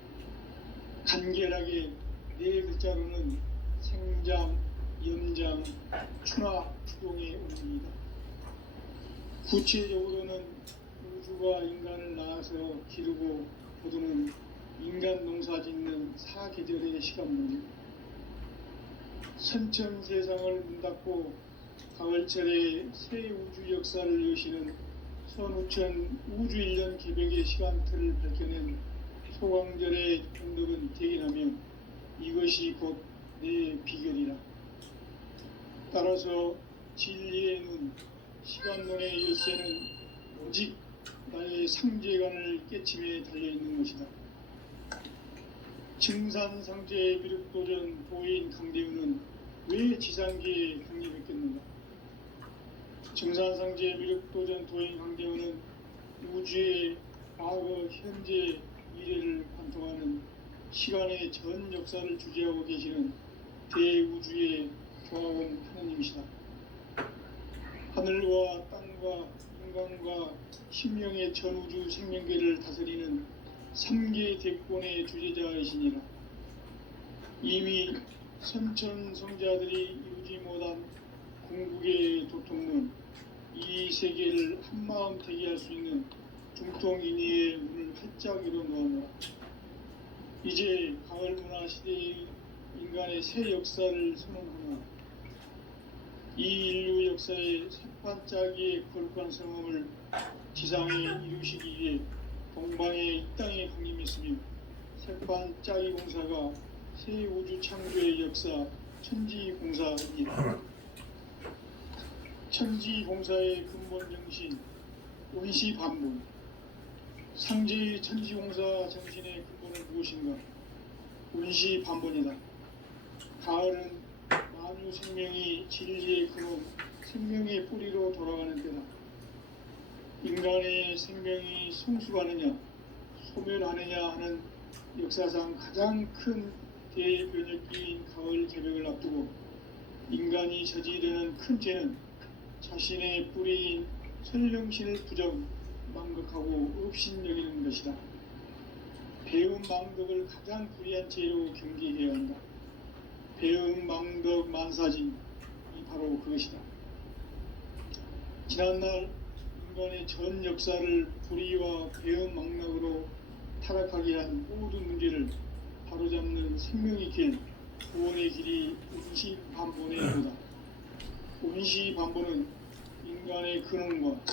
간결하게 네 글자로는 생장, 연장, 추나, 추동의 원리이다. 구체적으로는 우주가 인간을 낳아서 기르고 거두는 인간 농사 짓는 사계절의 시간문이다. 선천세상을 문닫고 가을철에 새 우주 역사를 여시는 선우천 우주일년 개벽의 시간틀을 밝혀낸 소광절의 공덕은 대견하며 이것이 곧 내 비결이라. 따라서 진리의 눈, 시간론의 열쇠는 오직 나의 상제관을 깨침에 달려있는 것이다. 증산상제 미륵도전 도인 강대훈은 왜 지상계에 강림했겠는가? 증산상제 미륵도전 도인 강대훈은 우주의 과거, 현재, 미래를 관통하는 시간의 전 역사를 주재하고 계시는 대우주의 거하건 하느님이시다. 하늘과 땅과 인간과 신명의 전우주 생명계를 다스리는 3계 대권의 주제자이시니라. 이미 선천성자들이 이루지 못한 궁극의 도통문, 이 세계를 한마음 되게 할 수 있는 중통인의의 문을 활짝 열어놓았노라. 이제 가을 문화 시대의 인간의 새 역사를 선언하나 이 인류 역사의 새반짝이의 거룩한 성험을 지상에 이루시기 위해 동방의 이 땅에 강림했으며 새반짝이 공사가 새 우주 창조의 역사 천지공사입니다. 천지공사의 근본 정신 운시반본, 상제의 천지공사 정신의 근본은 무엇인가? 운시반본이다. 가을은 만유 생명이 진리의 근원, 생명의 뿌리로 돌아가는 때다. 인간의 생명이 성숙하느냐, 소멸하느냐 하는 역사상 가장 큰 대변혁기인 가을 개벽을 앞두고 인간이 저지르는 큰 죄는 자신의 뿌리인 설령신을 부정, 망극하고 업신여기는 것이다. 배움 망덕을 가장 불의한 죄로 경계해야 한다. 배움 망덕 만사진이 바로 그것이다. 지난날 인간의 전 역사를 불의와 배움 망락으로 타락하게 한 모든 문제를 바로잡는 생명의 길, 구원의 길이 운시반본의 도다. 운시반본은 인간의 근원과